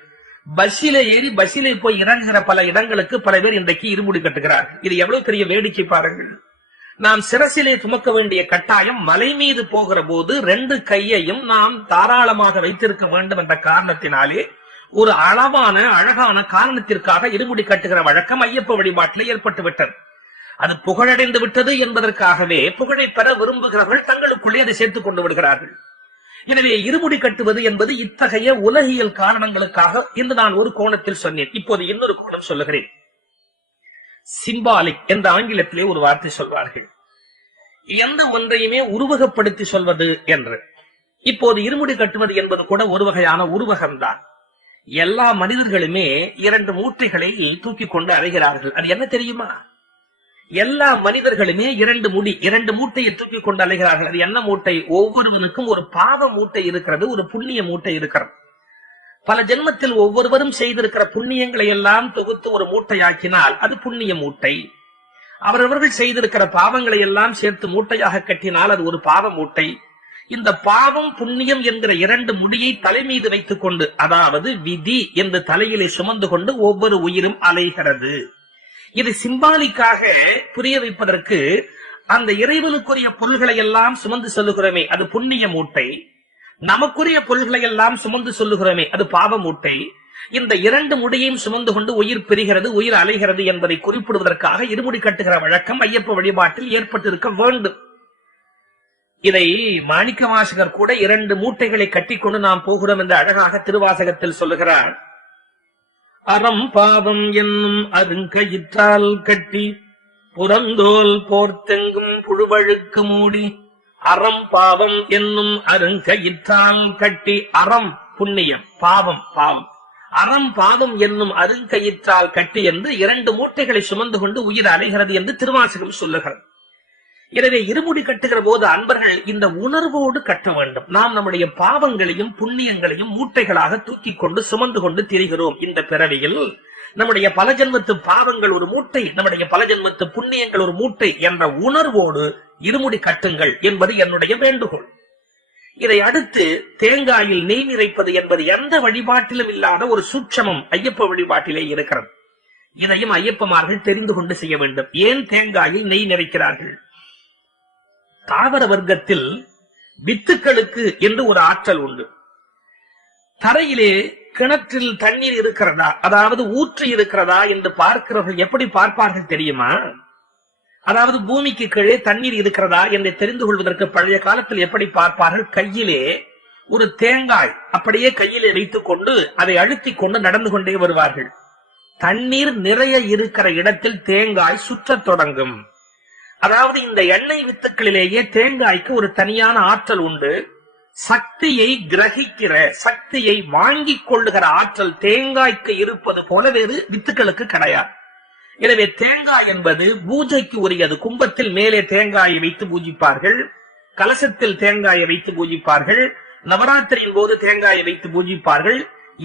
பஸ்ஸிலே ஏறி பஸ்ஸிலே போய் இறங்குகிற பல இடங்களுக்கு பல பேர் இன்றைக்கு இருமுடி கட்டுகிறார்கள். இது எவ்வளவு பெரிய வேடிக்கை பாருங்கள். நாம் சிரசிலே சுமக்க வேண்டிய கட்டாயம் மலை மீது போகிற போது 2 கையையும் நாம் தாராளமாக வைத்திருக்க வேண்டும் என்ற காரணத்தினாலே ஒரு அளவான அழகான காரணத்திற்காக இருமுடி கட்டுகிற வழக்கம் ஐயப்ப வழிபாட்டில் ஏற்பட்டு விட்டது. அது புகழடைந்து விட்டது என்பதற்காகவே புகழை பெற விரும்புகிறவர்கள் தங்களுக்குள்ளே அதை சேர்த்துக் கொண்டு விடுகிறார்கள். எனவே இருமுடி கட்டுவது என்பது இத்தகைய உலகியல் காரணங்களுக்காக என்று நான் ஒரு கோணத்தில் சொன்னேன். இப்போது இன்னொரு கோணம் சொல்லுகிறேன். சிம்பாலிக் என்ற ஆங்கிலத்திலே ஒரு வார்த்தை சொல்வார்கள், எந்த ஒன்றையுமே உருவகப்படுத்தி சொல்வது என்று. இப்போது இருமுடி கட்டுவது என்பது கூட ஒரு வகையான உருவகம்தான். எல்லா மனிதர்களுமே 2 மூட்டைகளை தூக்கி கொண்டு அலைகிறார்கள். அது என்ன தெரியுமா? எல்லா மனிதர்களுமே 2 மூட்டையை தூக்கி கொண்டு அலைகிறார்கள். அது என்ன மூட்டை? ஒவ்வொருவனுக்கும் ஒரு பாவ மூட்டை இருக்கிறது, ஒரு புண்ணிய மூட்டை இருக்கிறது. பல ஜென்மத்தில் ஒவ்வொருவரும் செய்திருக்கிற புண்ணியங்களை எல்லாம் தொகுத்து ஒரு மூட்டையாக்கினால் அது புண்ணிய மூட்டை. அவரவர்கள் செய்திருக்கிற பாவங்களை எல்லாம் சேர்த்து மூட்டையாக கட்டினால் அது ஒரு பாவ மூட்டை. இந்த பாவம் புண்ணியம் என்கிற 2 முடியை தலை மீது வைத்துக் கொண்டு, அதாவது விதி என்று தலையிலே சுமந்து கொண்டு ஒவ்வொரு உயிரும் அலைகிறது. இது சிம்பாலிக்காக புரிய வைப்பதற்கு அந்த இறைவனுக்குரிய பொருள்களை எல்லாம் சுமந்து சொல்லுகிறோமே அது புண்ணிய மூட்டை, நமக்குரிய பொருள்களை எல்லாம் சுமந்து சொல்லுகிறோமே அது பாவ மூட்டை. இந்த 2 முடியையும் சுமந்து கொண்டு உயிர் பிரிகிறது, உயிர் அலைகிறது என்பதை குறிப்பிடுவதற்காக இருமுடி கட்டுகிற வழக்கம் ஐயப்ப வழிபாட்டில் ஏற்பட்டிருக்க வேண்டும். இதை மாணிக்க வாசகர் கூட 2 மூட்டைகளை கட்டிக்கொண்டு நாம் போகிறோம் என்று அழகாக திருவாசகத்தில் சொல்லுகிறார். அறம் பாவம் என்னும் அருங்கயிற்றால் கட்டி புறந்தோல் போர்த்தெங்கும் புழுவழுக்கு மூடி. அறம் பாவம் என்னும் அருங்கயிற்றால் கட்டி, அறம் புண்ணியம், பாவம் பாவம், அறம் பாவம் என்னும் அருங்கயிற்றால் கட்டி என்று 2 மூட்டைகளை சுமந்து கொண்டு உயிர் அலைகிறது என்று திருவாசகம் சொல்லுகிறது. எனவே இருமுடி கட்டுகிற போது அன்பர்கள் இந்த உணர்வோடு கட்ட வேண்டும். நாம் நம்முடைய பாவங்களையும் புண்ணியங்களையும் மூட்டைகளாக தூக்கி கொண்டு சுமந்து கொண்டு திரிகிறோம். இந்த பிறவியில் நம்முடைய பல ஜென்மத்து பாவங்கள் ஒரு மூட்டை, நம்முடைய பல ஜென்மத்து புண்ணியங்கள் ஒரு மூட்டை என்ற உணர்வோடு இருமுடி கட்டுங்கள் என்பது என்னுடைய வேண்டுகோள். இதை அடுத்து தேங்காயில் நெய் நிறைப்பது என்பது எந்த வழிபாட்டிலும் இல்லாத ஒரு சூட்சமம் ஐயப்ப வழிபாட்டிலே இருக்கிறது. இதையும் ஐயப்பமார்கள் தெரிந்து கொண்டு செய்ய வேண்டும். ஏன் தேங்காயில் நெய் நிறைக்கிறார்கள்? தாவர வர்க்கத்தில் வித்துக்களுக்கு என்று ஒரு ஆற்றல் உண்டு. தரையிலே கிணற்றில் தண்ணீர் இருக்கிறதா, அதாவது ஊற்று இருக்கிறதா என்று பார்க்கிறவர்கள் எப்படி பார்ப்பார்கள் தெரியுமா? அதாவது பூமிக்கு கீழே தண்ணீர் இருக்கிறதா என்று தெரிந்து கொள்வதற்கு பழைய காலத்தில் எப்படி பார்ப்பார்கள்? கையிலே ஒரு தேங்காய் அப்படியே கையிலே வைத்துக் கொண்டு அதை அழுத்திக் கொண்டு நடந்து கொண்டே வருவார்கள். தண்ணீர் நிறைய இருக்கிற இடத்தில் தேங்காய் சுற்றத் தொடங்கும். அதாவது இந்த எண்ணெய் வித்துக்களிலேயே தேங்காய்க்கு ஒரு தனியான ஆற்றல் உண்டு. சக்தியை கிரகிக்கிற, சக்தியை வாங்கிக் கொள்ளுகிற ஆற்றல் தேங்காய்க்கு இருப்பது போல வேறு வித்துக்களுக்கு கிடையாது. எனவே தேங்காய் என்பது பூஜைக்கு உரியது. கும்பத்தில் மேலே தேங்காயை வைத்து பூஜிப்பார்கள், கலசத்தில் தேங்காயை வைத்து பூஜிப்பார்கள், நவராத்திரியின் போது தேங்காயை வைத்து பூஜிப்பார்கள்.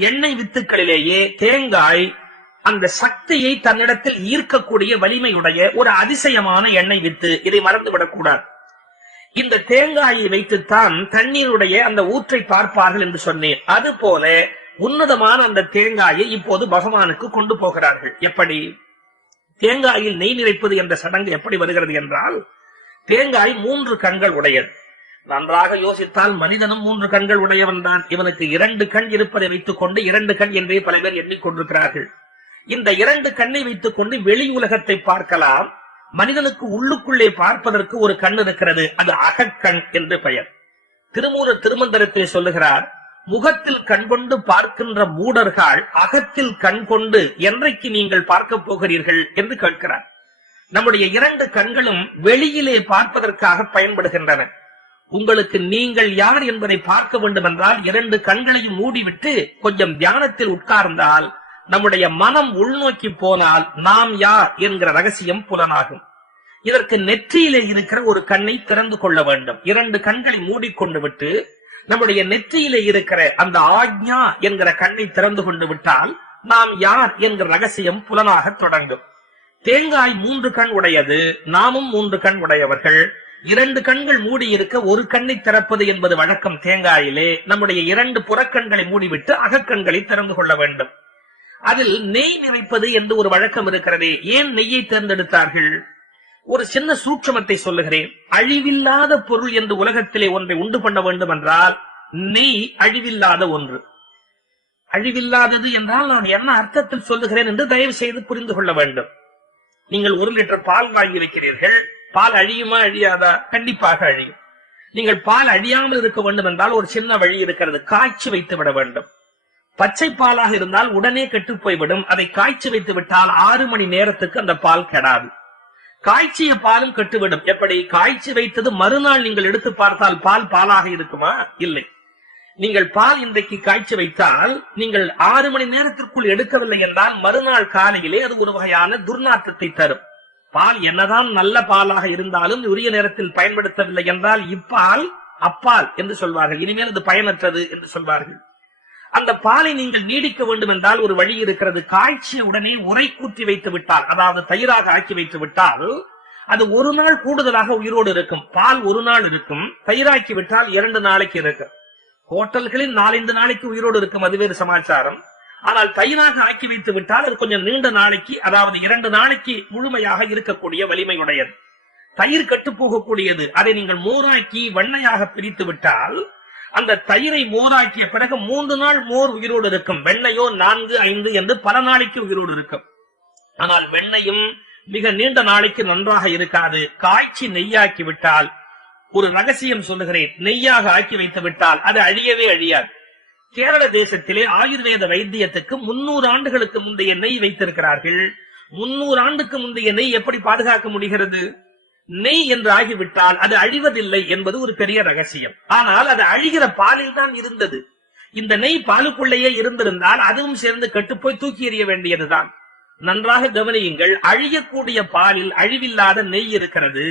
எண்ணெய் வித்துக்களிலேயே தேங்காய் அந்த சக்தியை தன்னிடத்தில் ஈர்க்கக்கூடிய வலிமையுடைய ஒரு அதிசயமான எண்ணெய் வித்து. இதை மறந்துவிடக் கூடாது. இந்த தேங்காயை வைத்துத்தான் தண்ணீருடைய அந்த ஊற்றை பார்ப்பார்கள் என்று சொன்னேன். அதுபோல உன்னதமான அந்த தேங்காயை இப்போது பகவானுக்கு கொண்டு போகிறார்கள். எப்படி? தேங்காயில் நெய் நிறைப்பது என்ற சடங்கு எப்படி வருகிறது என்றால், தேங்காய் 3 கண்கள் உடையது. நன்றாக யோசித்தால் மனிதனும் 3 கண்கள் உடையவன் தான். இவனுக்கு 2 கண் இருப்பதை வைத்துக் கொண்டு 2 கண் என்றே பல பேர் எண்ணிக்கொண்டிருக்கிறார்கள். இந்த 2 கண்ணை வைத்துக் கொண்டு வெளி உலகத்தை பார்க்கலாம். மனிதனுக்கு உள்ளுக்குள்ளே பார்ப்பதற்கு ஒரு கண் இருக்கிறது, அது அகக்கண் என்று பெயர். திருமூலர் திருமந்திரத்தை சொல்லுகிறார், முகத்தில் கண் கொண்டு பார்க்கின்ற மூடர்கள் அகத்தில் கண் கொண்டு என்றைக்கு நீங்கள் பார்க்க போகிறீர்கள் என்று கேட்கிறார். நம்முடைய 2 கண்களும் வெளியிலே பார்ப்பதற்காக பயன்படுகின்றன. உங்களுக்கு நீங்கள் யார் என்பதை பார்க்க வேண்டும் என்றால் 2 கண்களையும் மூடிவிட்டு கொஞ்சம் தியானத்தில் உட்கார்ந்தால், நம்முடைய மனம் உள்நோக்கி போனால் நாம் யார் என்கிற ரகசியம் புலனாகும். இதற்கு நெற்றியிலே இருக்கிற ஒரு கண்ணை திறந்து கொள்ள வேண்டும். 2 கண்களை மூடிக்கொண்டு விட்டு நம்முடைய நெற்றியிலே இருக்கிற அந்த ஆக்ஞா என்கிற கண்ணை திறந்து கொண்டு விட்டால் நாம் யார் என்கிற ரகசியம் புலனாக தொடங்கும். தேங்காய் 3 கண் உடையது, நாமும் 3 கண் உடையவர்கள். 2 கண்கள் மூடி இருக்க ஒரு கண்ணை திறப்பது என்பது வழக்கம். தேங்காயிலே நம்முடைய 2 புறக்கண்களை மூடிவிட்டு அகக்கண்களை திறந்து கொள்ள வேண்டும். அதில் நெய் நிறைப்பது என்று ஒரு வழக்கம் இருக்கிறதே. ஏன் நெய்யை தேர்ந்தெடுத்தார்கள்? ஒரு சின்ன சூட்சமத்தை சொல்லுகிறேன். அழிவில்லாத பொருள் என்று உலகத்திலே ஒன்றை உண்டு பண்ண வேண்டும் என்றால் நெய் அழிவில்லாத ஒன்று. அழிவில்லாதது என்றால் நான் என்ன அர்த்தத்தில் சொல்லுகிறேன் என்று தயவு செய்து புரிந்து கொள்ள வேண்டும். நீங்கள் 1 லிட்டர் பால் வாங்கி வைக்கிறீர்கள். பால் அழியுமா அழியாதா? கண்டிப்பாக அழியும். நீங்கள் பால் அழியாமல் இருக்க வேண்டும் என்றால் ஒரு சின்ன வழி இருக்கிறது. காய்ச்சி வைத்து விட வேண்டும். பச்சை பாலாக இருந்தால் உடனே கெட்டு போய்விடும். அதை காய்ச்சி வைத்து விட்டால் 6 மணி நேரத்துக்கு அந்த பால் கெடாது. காய்ச்சிய பாலும் கெட்டுவிடும். எப்படி? காய்ச்சி வைத்தது மறுநாள் நீங்கள் எடுத்து பார்த்தால் பால் பாலாக இருக்குமா? இல்லை. நீங்கள் பால் இன்றைக்கு காய்ச்சி வைத்தால் நீங்கள் 6 மணி நேரத்திற்குள் எடுக்கவில்லை என்றால் மறுநாள் காலையிலே அது ஒரு வகையான துர்நாற்றத்தை தரும். பால் என்னதான் நல்ல பாலாக இருந்தாலும் உரிய நேரத்தில் பயன்படுத்தவில்லை என்றால் இப்பால் அப்பால் என்று சொல்வார்கள். இனிமேல் அது பயனற்றது என்று சொல்வார்கள். அந்த பாலை நீங்கள் நீடிக்க வேண்டும் என்றால் ஒரு வழி இருக்கிறது. காய்ச்சிய உடனே உரை கூட்டி வைத்து விட்டால், அதாவது தயிராக ஆக்கி வைத்து விட்டால் அது 1 நாள் கூடுதலாக உயிரோடு இருக்கும். பால் 1 நாள் இருக்கும். தயிராக்கி விட்டால் 2 நாளைக்கு இருக்கும். ஹோட்டல்களில் 4-5 நாளைக்கு உயிரோடு இருக்கும், அது வேறு சமாச்சாரம். ஆனால் தயிராக ஆக்கி வைத்து விட்டால் அது கொஞ்சம் நீண்ட நாளைக்கு, அதாவது 2 நாளைக்கு முழுமையாக இருக்கக்கூடிய வலிமையுடையது. தயிர் கட்டு போகக்கூடியது. அதை நீங்கள் மோராக்கி வெண்ணையாக பிரித்து விட்டால் அந்த தயிரை மோராக்கிய பிறகு 3 நாள் மோர் உயிரோடு இருக்கும். வெண்ணையோ 4-5 என்று பல நாளைக்கு உயிரோடு இருக்கும். ஆனால் வெண்ணையும் மிக நீண்ட நாளைக்கு நன்றாக இருக்காது. காய்ச்சி நெய்யாக்கி விட்டால், ஒரு ரகசியம் சொல்லுகிறேன், நெய்யாக ஆக்கி வைத்து விட்டால் அது அழியவே அழியாது. கேரள தேசத்திலே ஆயுர்வேத வைத்தியத்துக்கு 300 ஆண்டுகளுக்கு முந்தைய நெய் வைத்திருக்கிறார்கள். 300 ஆண்டுக்கு முந்தைய நெய் எப்படி பாதுகாக்க முடிகிறது? நெய் என்று ஆகிவிட்டால் அது அழிவதில்லை என்பது ஒரு பெரிய ரகசியம். ஆனால் அது அழிகிற பாலில் தான் இருந்தது. இந்த நெய் பாலுக்குள்ளேயே இருந்திருந்தால் அதுவும் சேர்ந்து கெட்டுப்போய் தூக்கி எறிய வேண்டியதுதான். நன்றாக கவனியுங்கள். அழியக்கூடிய பாலில் அழிவில்லாத நெய் இருக்கிறது.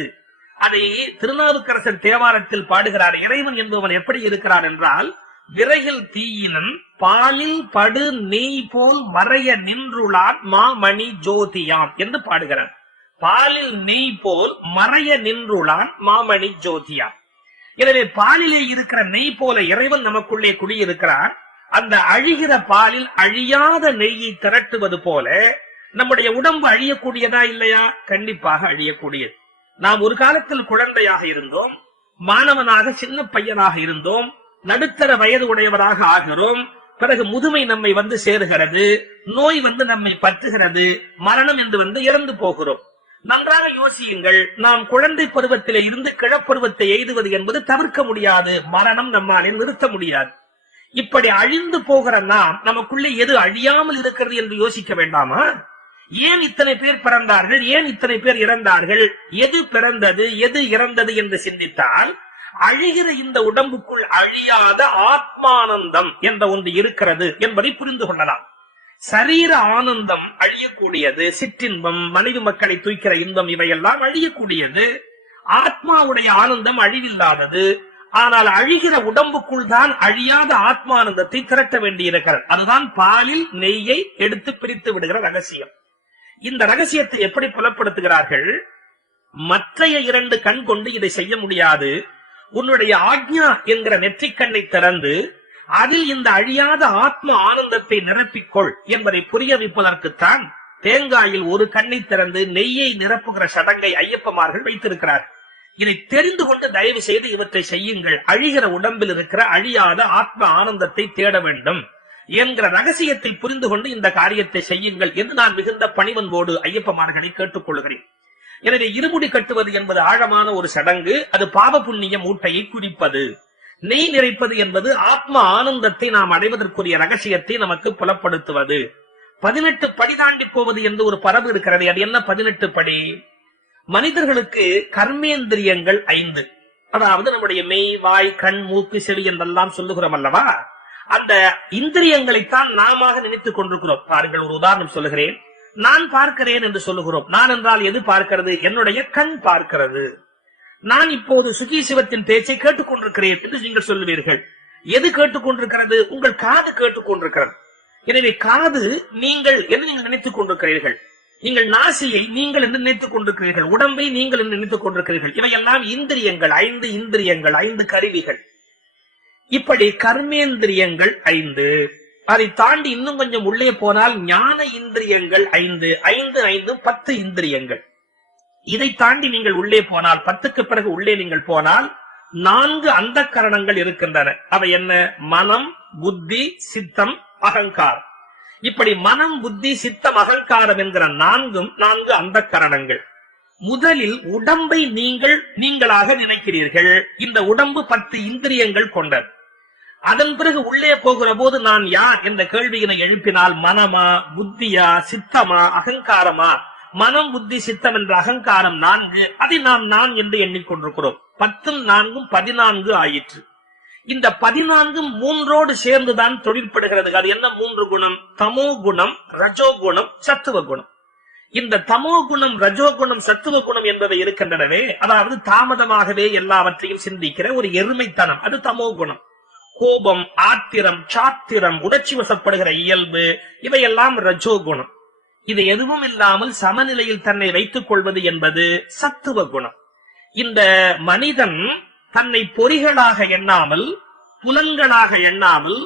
அதை திருநாவுக்கரசர் தேவாரத்தில் பாடுகிறார். இறைவன் என்பவன் எப்படி இருக்கிறார் என்றால், விரையில் தீயினன் பாலில் படு நெய் போல் மறைய நின்றுளான் மாமணி ஜோதியான் என்று பாடுகிறார். பாலில் நெய் போல் மறைய நின்றுளான் மாமணி ஜோதியான். எனவே பாலிலே இருக்கிற நெய் போல இறைவன் நமக்குள்ளே குடியிருக்கிறார். அந்த அழிகிற பாலில் அழியாத நெய்யை திரட்டுவது போல நம்முடைய உடம்பு அழியக்கூடியதா இல்லையா? கண்டிப்பாக அழியக்கூடியது. நாம் ஒரு காலத்தில் குழந்தையாக இருந்தோம், மாணவனாக சின்ன பையனாக இருந்தோம், நடுத்தர வயது உடையவராக ஆகிறோம். பிறகு முதுமை நம்மை வந்து சேருகிறது, நோய் வந்து நம்மை பற்றுகிறது, மரணம் என்று வந்து இறந்து போகிறோம். நன்றாக யோசியுங்கள். நாம் குழந்தை பருவத்திலே இருந்து கிழப்பருவத்தை எய்துவது என்பது தவிர்க்க முடியாது. மரணம் நம்மாலே நிறுத்த முடியாது. இப்படி அழிந்து போகிற நாம் நமக்குள்ளே எது அழியாமல் இருக்கிறது என்று யோசிக்க வேண்டாமா? ஏன் இத்தனை பேர் பிறந்தார்கள், ஏன் இத்தனை பேர் இறந்தார்கள், எது பிறந்தது எது இறந்தது என்று சிந்தித்தால் அழிகிற இந்த உடம்புக்குள் அழியாத ஆத்மானந்தம் என்ற ஒன்று இருக்கிறது என்பதை புரிந்து கொள்ளலாம். சரீர ஆனந்தம் அழியக்கூடியது, சிற்றின்பம், மனைவி மக்களை தூக்கிற இன்பம் இவையெல்லாம் அழியக்கூடியது. ஆத்மாவுடைய ஆனந்தம் அழிவில்லாதது. ஆனால் அழிகிற உடம்புக்குள் தான் அழியாத ஆத்மானந்தத்தை திரட்ட வேண்டியிருக்கிறது. அதுதான் பாலில் நெய்யை எடுத்து பிரித்து விடுகிற ரகசியம். இந்த ரகசியத்தை எப்படி புலப்படுத்துகிறார்கள்? மற்றைய 2 கண் கொண்டு இதை செய்ய முடியாது. உன்னுடைய ஆக்ஞா என்கிற நெற்றிக்கண்ணை திறந்து அதில் இந்த அழியாத ஆத்ம ஆனந்தத்தை நிரப்பிக்கொள் என்பதை புரிய வைப்பதற்குத்தான் தேங்காயில் ஒரு கண்ணை திறந்து நெய்யை நிரப்புகிற சடங்கை ஐயப்பமார்கள் வைத்திருக்கிறார். இதை தெரிந்து கொண்டு தயவு செய்து இவற்றை செய்யுங்கள். அழிகிற உடம்பில் இருக்கிற அழியாத ஆத்ம ஆனந்தத்தை தேட வேண்டும் என்கிற ரகசியத்தை புரிந்து கொண்டு இந்த காரியத்தை செய்யுங்கள் என்று நான் மிகுந்த பணிவன்போடு ஐயப்பமார்களை கேட்டுக்கொள்கிறேன். எனவே இருமுடி கட்டுவது என்பது ஆழமான ஒரு சடங்கு. அது பாவ புண்ணிய மூட்டையை குறிப்பது. நெய் நிறைப்பது என்பது ஆத்ம ஆனந்தத்தை நாம் அடைவதற்குரிய ரகசியத்தை நமக்கு புலப்படுத்துவது. 18 படி தாண்டி போவது என்று ஒரு பரவு இருக்கிறது. அது என்ன 18 படி? மனிதர்களுக்கு கர்மேந்திரியங்கள் 5, அதாவது நம்முடைய மெய், வாய், கண், மூக்கு, செவி என்றெல்லாம் சொல்லுகிறோம் அல்லவா? அந்த இந்திரியங்களைத்தான் நாம நினைத்துக் கொண்டிருக்கிறோம். பாருங்கள், ஒரு உதாரணம் சொல்லுகிறேன். நான் பார்க்கிறேன் என்று சொல்லுகிறோம். நான் என்றால் எது பார்க்கிறது? என்னுடைய கண் பார்க்கிறது. நான் இப்போது சுகி சிவத்தின் பேச்சை கேட்டுக்கொண்டிருக்கிறேன் என்று நீங்கள் சொல்லுவீர்கள். எது கேட்டுக்கொண்டிருக்கிறது? உங்கள் காது கேட்டுக்கொண்டிருக்கிறது. எனவே காது நீங்கள் என்று நீங்கள் நினைத்துக் கொண்டிருக்கிறீர்கள். நீங்கள் நாசியை நீங்கள் என்று நினைத்துக் கொண்டிருக்கிறீர்கள். உடம்பை நீங்கள் என்று நினைத்துக் கொண்டிருக்கிறீர்கள். இவையெல்லாம் இந்திரியங்கள், 5 இந்திரியங்கள், 5 கருவிகள். இப்படி கர்மேந்திரியங்கள் 5. அதை தாண்டி இன்னும் கொஞ்சம் உள்ளே போனால் ஞான இந்திரியங்கள் 5, 5, 5, 10 இந்திரியங்கள். இதை தாண்டி நீங்கள் உள்ளே போனால், 10க்கு பிறகு உள்ளே நீங்கள் போனால் 4 அந்த கரணங்கள் இருக்கின்றன. அவை என்ன? மனம், புத்தி, சித்தம், அகங்காரம். இப்படி மனம், புத்தி, சித்தம், அகங்காரம் என்கிற நான்கு அந்த கரணங்கள். முதலில் உடம்பை நீங்களாக நினைக்கிறீர்கள். இந்த உடம்பு 10 இந்திரியங்கள் கொண்டது. அதன் பிறகு உள்ளே போகிற போது நான் யார் என்ற கேள்வியினை எழுப்பினால் மனமா, புத்தியா, சித்தமா, அகங்காரமா? மனம், புத்தி, சித்தம் என்ற அகங்காரம் 4. அதை நாம் நான் என்று எண்ணிக்கொண்டிருக்கிறோம். 10 4 14 ஆயிற்று. இந்த 14 3ஓடு சேர்ந்துதான் தொழிற்படுகிறது. அது என்ன 3 குணம்? தமோ குணம், ரஜோ குணம், சத்துவ குணம். இந்த தமோ குணம், ரஜோ குணம், சத்துவ குணம் என்பவை இருக்கின்றனவே, அதாவது தாமதமாகவே எல்லாவற்றையும் சிந்திக்கிற ஒரு எருமைத்தனம், அது தமோ குணம். கோபம், ஆத்திரம், சாத்திரம், உணர்ச்சி வசப்படுகிற இயல்பு, இவையெல்லாம் ரஜோ குணம். இது எதுவும் இல்லாமல் சமநிலையில் தன்னை வைத்துக் கொள்வது என்பது சத்துவ குணம். இந்த மனிதன் தன்னை பொறிகளாக எண்ணாமல், புலன்களாக எண்ணாமல்,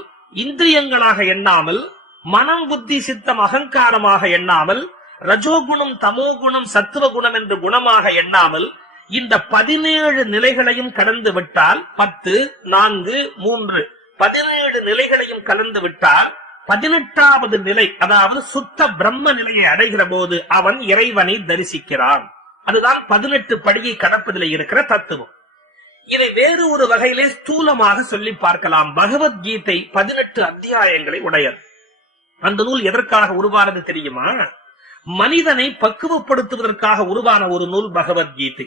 இந்திரியங்களாக எண்ணாமல், மனம், புத்தி, சித்தம், அகங்காரமாக எண்ணாமல், ரஜோகுணம், தமோ குணம், சத்துவ குணம் என்று குணமாக எண்ணாமல் இந்த 17 நிலைகளையும் கடந்து விட்டால் 10 4 3 17 நிலைகளையும் கலந்து விட்டால் 18வது நிலை, அதாவது சுத்த பிரம்ம நிலையை அடைகிற போது அவன் இறைவனை தரிசிக்கிறான். அதுதான் 18 படியை கடப்பதில் இருக்கிற தத்துவம். இதை வேறு ஒரு வகையிலே ஸ்தூலமாக சொல்லி பார்க்கலாம். பகவத்கீதை 18 அத்தியாயங்களை உடையது. அந்த நூல் எதற்காக உருவானது தெரியுமா? மனிதனை பக்குவப்படுத்துவதற்காக உருவான ஒரு நூல் பகவத்கீதை.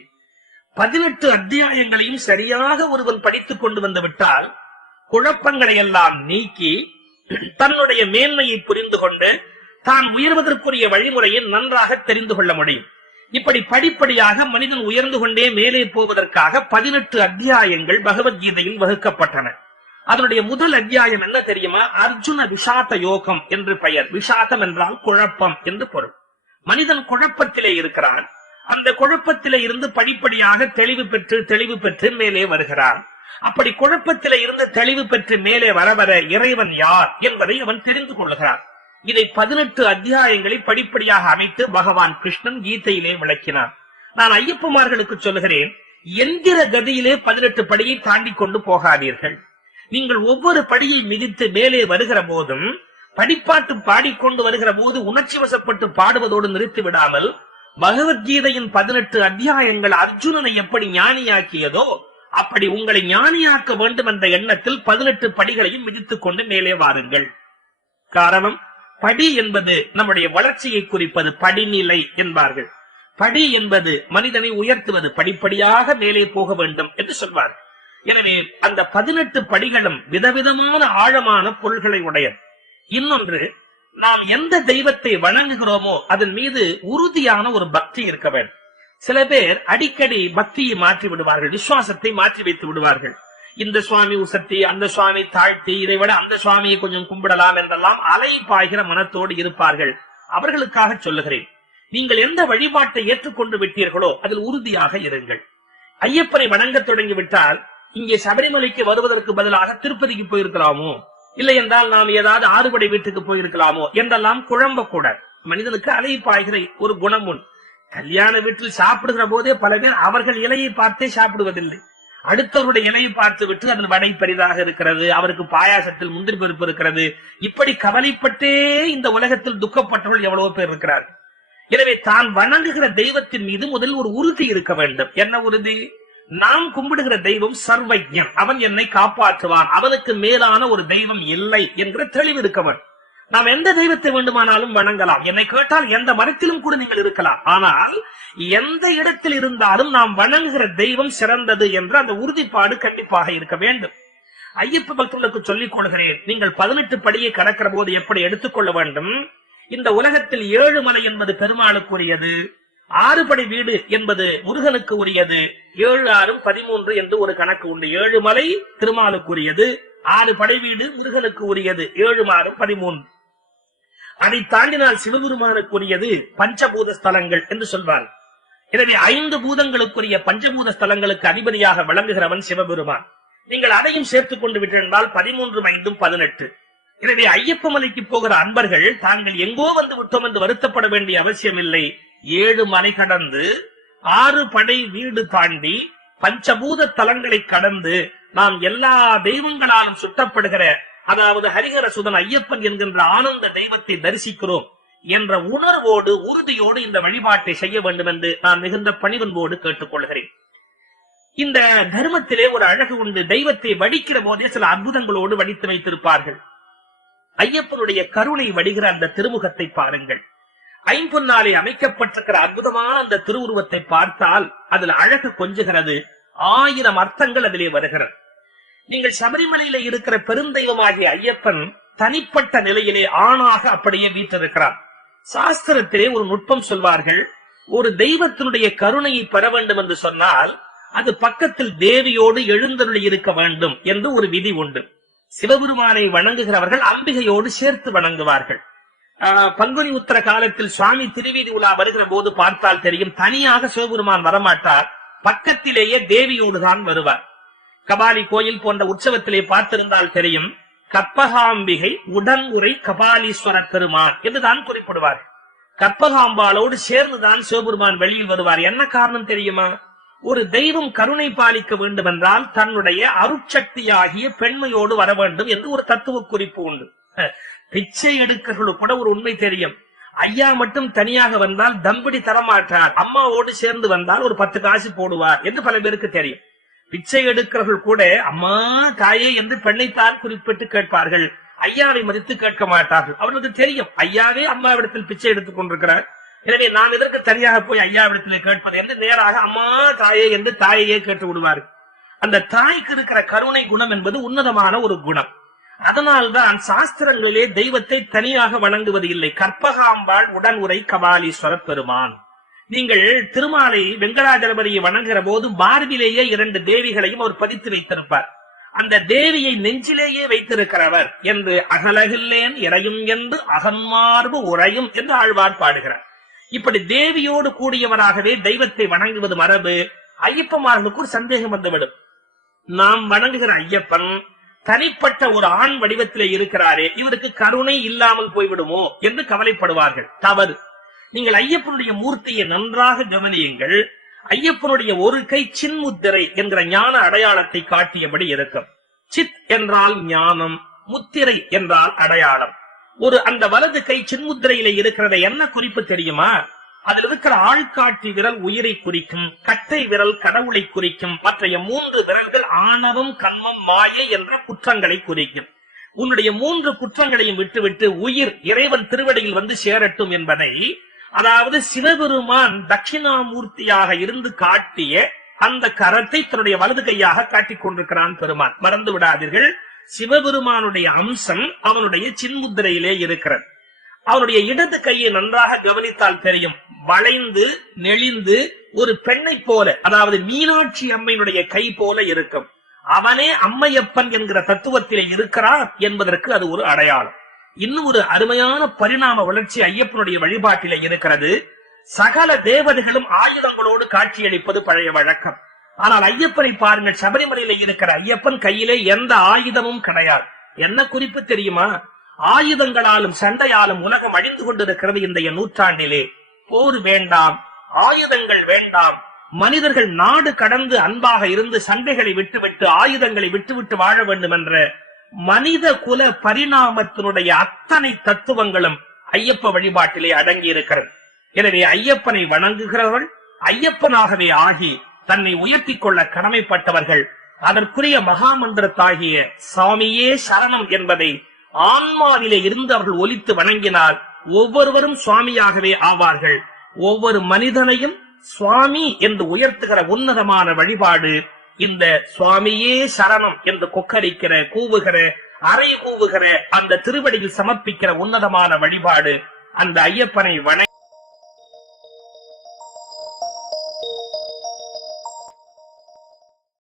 18 அத்தியாயங்களையும் சரியாக ஒருவன் படித்துக் கொண்டு வந்து விட்டால் குழப்பங்களை எல்லாம் நீக்கி தன்னுடைய மேன்மையை புரிந்து கொண்டு தான் உயர்வதற்குரிய வழிமுறையை நன்றாக தெரிந்து கொள்ள முடியும். இப்படி படிப்படியாக மனிதன் உயர்ந்து கொண்டே மேலே போவதற்காக 18 அத்தியாயங்கள் பகவத்கீதையில் வகுக்கப்பட்டன. அதனுடைய முதல் அத்தியாயம் என்ன தெரியுமா? அர்ஜுன விஷாத யோகம் என்று பெயர். விஷாதம் என்றால் குழப்பம் என்று பொருள். மனிதன் குழப்பத்திலே இருக்கிறான். அந்த குழப்பத்திலே இருந்து படிப்படியாக தெளிவு பெற்று மேலே வருகிறான். அப்படி குழப்பத்திலே இருந்து தெளிவு பெற்று மேலே வர வர இறைவன் யார் என்பதை அவன் தெரிந்து கொள்கிறான். இதை 18 அத்தியாயங்களை படிப்படியாக அமைத்து பகவான் கிருஷ்ணன் கீதையிலே விளக்கினார். நான் ஐயப்பமார்களுக்கு சொல்லுகிறேன், எந்திர கதியிலே 18 படியை தாண்டி கொண்டு போகாதீர்கள். நீங்கள் ஒவ்வொரு படியை மிதித்து மேலே வருகிற போதும் படிப்பாட்டு பாடிக்கொண்டு வருகிற போது உணர்ச்சி வசப்பட்டு பாடுவதோடு நிறுத்தி விடாமல் பகவத்கீதையின் 18 அத்தியாயங்கள் அர்ஜுனனை எப்படி ஞானியாக்கியதோ அப்படி உங்களை ஞானியாக்க வேண்டும் என்ற எண்ணத்தில் 18 படிகளையும் மிதித்துக் கொண்டு மேலே வாருங்கள். காரணம், படி என்பது நம்முடைய வளர்ச்சியை குறிப்பது. படிநிலை என்பார்கள். படி என்பது மனிதனை உயர்த்துவது, படிப்படியாக மேலே போக வேண்டும் என்று சொல்வார்கள். எனவே அந்த 18 படிகளும் விதவிதமான ஆழமான பொருள்களை உடையது. இன்னொன்று, நாம் எந்த தெய்வத்தை வணங்குகிறோமோ அதன் மீது உறுதியான ஒரு பக்தி இருக்க வேண்டும். சில பேர் அடிக்கடி பக்தியை மாற்றி விடுவார்கள், விசுவாசத்தை மாற்றி வைத்து விடுவார்கள். இந்த சுவாமி உசத்தி, அந்த சுவாமி தாழ்த்தி, இதை விட அந்த சுவாமியை கொஞ்சம் கும்பிடலாம் என்றெல்லாம் அலை பாய்கிற மனத்தோடு இருப்பார்கள். அவர்களுக்காக சொல்லுகிறேன், நீங்கள் எந்த வழிபாட்டை ஏற்றுக்கொண்டு விட்டீர்களோ அதில் உறுதியாக இருங்கள். ஐயப்பனை வணங்க தொடங்கிவிட்டால் இங்கே சபரிமலைக்கு வருவதற்கு பதிலாக திருப்பதிக்கு போயிருக்கலாமோ, இல்லை என்றால் நாம் ஏதாவது ஆறுபடை வீட்டுக்கு போயிருக்கலாமோ என்றெல்லாம் குழம்பக்கூடாது. மனிதனுக்கு அலை பாய்கிற ஒரு குணம் உண்டு. கல்யாண வீட்டில் சாப்பிடுகிற போதே பல பேர் அவர்கள் இலையை பார்த்தே சாப்பிடுவதில்லை. அடுத்தவருடைய இலையை பார்த்து விட்டு அதன் வடை பெரிதாக இருக்கிறது, அவருக்கு பாயாசத்தில் முந்திரி பருப்பு இருக்கிறது, இப்படி கவலைப்பட்டே இந்த உலகத்தில் துக்கப்பட்டவர்கள் எவ்வளவோ பேர் இருக்கிறார்கள். எனவே தான் வணங்குகிற தெய்வத்தின் மீது முதல் ஒரு உறுதி இருக்க வேண்டும். என்ன உறுதி? நாம் கும்பிடுகிற தெய்வம் சர்வஜன், அவன் என்னை காப்பாற்றுவான், அவனுக்கு மேலான ஒரு தெய்வம் இல்லை என்கிற தெளிவு இருக்க வேண்டும். நாம் எந்த தெய்வத்தை வேண்டுமானாலும் வணங்கலாம். என்னை கேட்டால் எந்த மரத்திலும் கூட நீங்கள் இருக்கலாம். ஆனால் எந்த இடத்தில் இருந்தாலும் நாம் வணங்குகிற தெய்வம் சிறந்தது என்ற அந்த உறுதிப்பாடு கண்டிப்பாக இருக்க வேண்டும். ஐயப்ப பக்தர்களுக்கு சொல்லிக் கொள்கிறேன், நீங்கள் 18 படியை கடக்கிற போது எப்படி எடுத்துக்கொள்ள வேண்டும்? இந்த உலகத்தில் 7 மலை என்பது பெருமாளுக்குரியது, 6 படை வீடு என்பது முருகனுக்கு உரியது, 7 6 13 என்று ஒரு கணக்கு உண்டு. 7 மலை திருமாலுக்குரியது, 6 படை வீடு முருகனுக்கு உரியது, 7 6 13. அதை தாண்டினால் சிவபெருமானுக்குரியது பஞ்சபூத ஸ்தலங்கள் என்று சொல்வார். எனவே 5 பூதங்களுக்குரிய பஞ்சபூத ஸ்தலங்களுக்கு அதிபதியாக விளங்குகிறவன் சிவபெருமான். நீங்கள் அதையும் சேர்த்துக் கொண்டு விட்டிருந்தால் 13 5 18. எனவே ஐயப்ப மலைக்கு போகிற அன்பர்கள் தாங்கள் எங்கோ வந்து விட்டோம் என்று வருத்தப்பட வேண்டிய அவசியம் இல்லை. 7 மலை கடந்து 6 படை வீடு தாண்டி பஞ்சபூத தலங்களை கடந்து நாம் எல்லா தெய்வங்களாலும் சுட்டப்படுகிற அதாவது ஹரிஹர சுதன் ஐயப்பன் என்கின்ற ஆனந்த தெய்வத்தை தரிசிக்கிறோம் என்ற உணர்வோடு உறுதியோடு இந்த வழிபாட்டை செய்ய வேண்டும் என்று நான் மிகுந்த பணிவன்போடு கேட்டுக்கொள்கிறேன். இந்த தர்மத்திலே ஒரு அழகு உண்டு. தெய்வத்தை வடிக்கிற போதே சில அற்புதங்களோடு வடித்து வைத்திருப்பார்கள். ஐயப்பனுடைய கருணை வடிகிற அந்த திருமுகத்தை பாருங்கள். ஐம்பொன்னாலே அமைக்கப்பட்டிருக்கிற அற்புதமான அந்த திருவுருவத்தை பார்த்தால் அதில் அழகு கொஞ்சுகிறது. 1000 அர்த்தங்கள் அதிலே வருகிறது. நீங்கள் சபரிமலையில இருக்கிற பெருந்தெய்வமாகிய ஐயப்பன் தனிப்பட்ட நிலையிலே ஆணாக அப்படியே வீற்றிருக்கிறார். சாஸ்திரத்திலே ஒரு நுட்பம் சொல்வார்கள். ஒரு தெய்வத்தினுடைய கருணையை பெற வேண்டும் என்று சொன்னால் அது பக்கத்தில் தேவியோடு எழுந்தருளி இருக்க வேண்டும் என்று ஒரு விதி உண்டு. சிவபெருமானை வணங்குகிறவர்கள் அம்பிகையோடு சேர்த்து வணங்குவார்கள். பங்குனி உத்தர காலத்தில் சுவாமி திருவீதி உலா வருகிற போது பார்த்தால் தெரியும், தனியாக சிவபெருமான் வரமாட்டார், பக்கத்திலேயே தேவியோடு தான் வருவார். கபாலி கோயில் போன்ற உற்சவத்திலே பார்த்திருந்தால் தெரியும், கற்பகாம்பிகை உடன் உரை கபாலீஸ்வர பெருமான் என்றுதான் குறிப்பிடுவார். கற்பகாம்பாளோடு சேர்ந்துதான் சிவபெருமான் வெளியில் வருவார். என்ன காரணம் தெரியுமா? ஒரு தெய்வம் கருணை பாலிக்க வேண்டும் என்றால் தன்னுடைய அருட்சக்தியாகிய பெண்மையோடு வர வேண்டும் என்று ஒரு தத்துவ குறிப்பு உண்டு. பிச்சை எடுக்கர்களுக்கு கூட ஒரு உண்மை தெரியும். ஐயா மட்டும் தனியாக வந்தால் தம்பிடி தரமாட்டார், அம்மாவோடு சேர்ந்து வந்தால் ஒரு 10 காசு போடுவார் என்று பல பேருக்கு தெரியும். பிச்சை எடுக்கிறவர்கள் கூட அம்மா தாயே என்று பெண்ணைத்தான் குறிப்பிட்டு கேட்பார்கள், ஐயாவை மதித்து கேட்க மாட்டார்கள். அவர்களுக்கு தெரியும் ஐயாவே அம்மாவிடத்தில் பிச்சை எடுத்துக் கொண்டிருக்கிறார், எனவே நான் இதற்கு தனியாக போய் ஐயாவிடத்திலே கேட்பது என்று நேராக அம்மா தாயே என்று தாயையே கேட்டு விடுவார்கள். அந்த தாய்க்கு இருக்கிற கருணை குணம் என்பது உன்னதமான ஒரு குணம். அதனால்தான் சாஸ்திரங்களிலே தெய்வத்தை தனியாக வணங்குவது இல்லை. கற்பகாம்பாள் உடன் உரை கபாலீஸ்வர பெருமான். நீங்கள் திருமாலை வெங்கடாஜலபதியை வணங்குகிற போது மார்பிலேயே 2 தேவிகளையும் அவர் பதித்து வைத்திருப்பார். அந்த தேவியை நெஞ்சிலேயே வைத்திருக்கிறவர் என்று அகலகில்லேன் இறையும் என்று அகன்மார்பு உரையும் என்று ஆழ்வார் பாடுகிறார். இப்படி தேவியோடு கூடியவராகவே தெய்வத்தை வணங்குவது மரபு. ஐயப்பமார்களுக்கு ஒரு சந்தேகம் வந்துவிடும். நாம் வணங்குகிற ஐயப்பன் தனிப்பட்ட ஒரு ஆண் வடிவத்திலே இருக்கிறாரே, இவருக்கு கருணை இல்லாமல் போய்விடுமோ என்று கவலைப்படுவார்கள். தவறு. நீங்கள் ஐயப்பனுடைய மூர்த்தியை நன்றாக கவனியுங்கள். ஐயப்பனுடைய ஒரு கை சின்முத்திரை என்கிற ஞான அடையாளத்தை காட்டியபடி இருக்கும். சித் என்றால் ஞானம், முத்திரை என்றால் அடையாளம். அந்த வலது கை சின்முத்திரையில இருக்கிறத என்ன குறிப்பு தெரியுமா? அதில் இருக்கிற ஆள்காட்டி விரல் உயிரை குறிக்கும், கட்டை விரல் கடவுளை குறிக்கும், மற்றைய 3 விரல்கள் ஆணவம் கண்மம் மாயை என்ற குற்றங்களை குறிக்கும். உன்னுடைய 3 குற்றங்களையும் விட்டுவிட்டு உயிர் இறைவன் திருவடியில் வந்து சேரட்டும் என்பதை, அதாவது சிவபெருமான் தட்சிணாமூர்த்தியாக இருந்து காட்டிய அந்த கரத்தை தன்னுடைய வலது கையாக காட்டிக் கொண்டிருக்கிறான் பெருமான். மறந்து விடாதீர்கள், சிவபெருமானுடைய அம்சம் அவனுடைய சின்முத்திரையிலே இருக்கிறது. அவனுடைய இடது கையை நன்றாக கவனித்தால் தெரியும், வளைந்து நெளிந்து ஒரு பெண்ணை போல, அதாவது மீனாட்சி அம்மையினுடைய கை போல இருக்கும். அவனே அம்மையப்பன் என்கிற தத்துவத்திலே இருக்கிறார் என்பதற்கு அது ஒரு அடையாளம். இன்னும் ஒரு அருமையான பரிணாம வளர்ச்சி ஐயப்பனுடைய வழிபாட்டிலே இருக்கிறது. சகல தேவதைகளும் ஆயுதங்களோடு காட்சியளிப்பது பழைய வழக்கம். ஆனால் ஐயப்பனை பாருங்கள், சபரிமலையில இருக்கிற ஐயப்பன் கையிலே எந்த ஆயுதமும் கிடையாது. என்ன குறிப்பு தெரியுமா? ஆயுதங்களாலும் சண்டையாலும் உலகம் அழிந்து கொண்டிருக்கிறது இன்றைய நூற்றாண்டிலே. போர் வேண்டாம், ஆயுதங்கள் வேண்டாம், மனிதர்கள் நாடு கடந்து அன்பாக இருந்து சண்டைகளை விட்டுவிட்டு ஆயுதங்களை விட்டுவிட்டு வாழ வேண்டும் என்ற மனித குல பரிணாமத்தினுடைய அத்தனை தத்துவங்களும் ஐயப்ப வழிபாட்டிலே அடங்கி இருக்கிறது. எனவே ஐயப்பனை வணங்குகிறவர்கள் ஐயப்பனாகவே ஆகி தன்னை உயர்த்திக் கொள்ள கடமைப்பட்டவர்கள். அதற்குரிய மகாமந்திரத்தாகிய சாமியே சரணம் என்பதை ஆன்மாவிலே இருந்து அவர்கள் ஒலித்து வணங்கினால் ஒவ்வொருவரும் சுவாமியாகவே ஆவார்கள். ஒவ்வொரு மனிதனையும் சுவாமி என்று உயர்த்துகிற உன்னதமான வழிபாடு இந்த சுவாமியே சரணம் என்று கொக்கரிக்கிற, கூவுகிற, அறை கூவுகிற அந்த திருவடியில் சமர்ப்பிக்கிற உன்னதமான வழிபாடு. அந்த ஐயப்பனை வணங்கி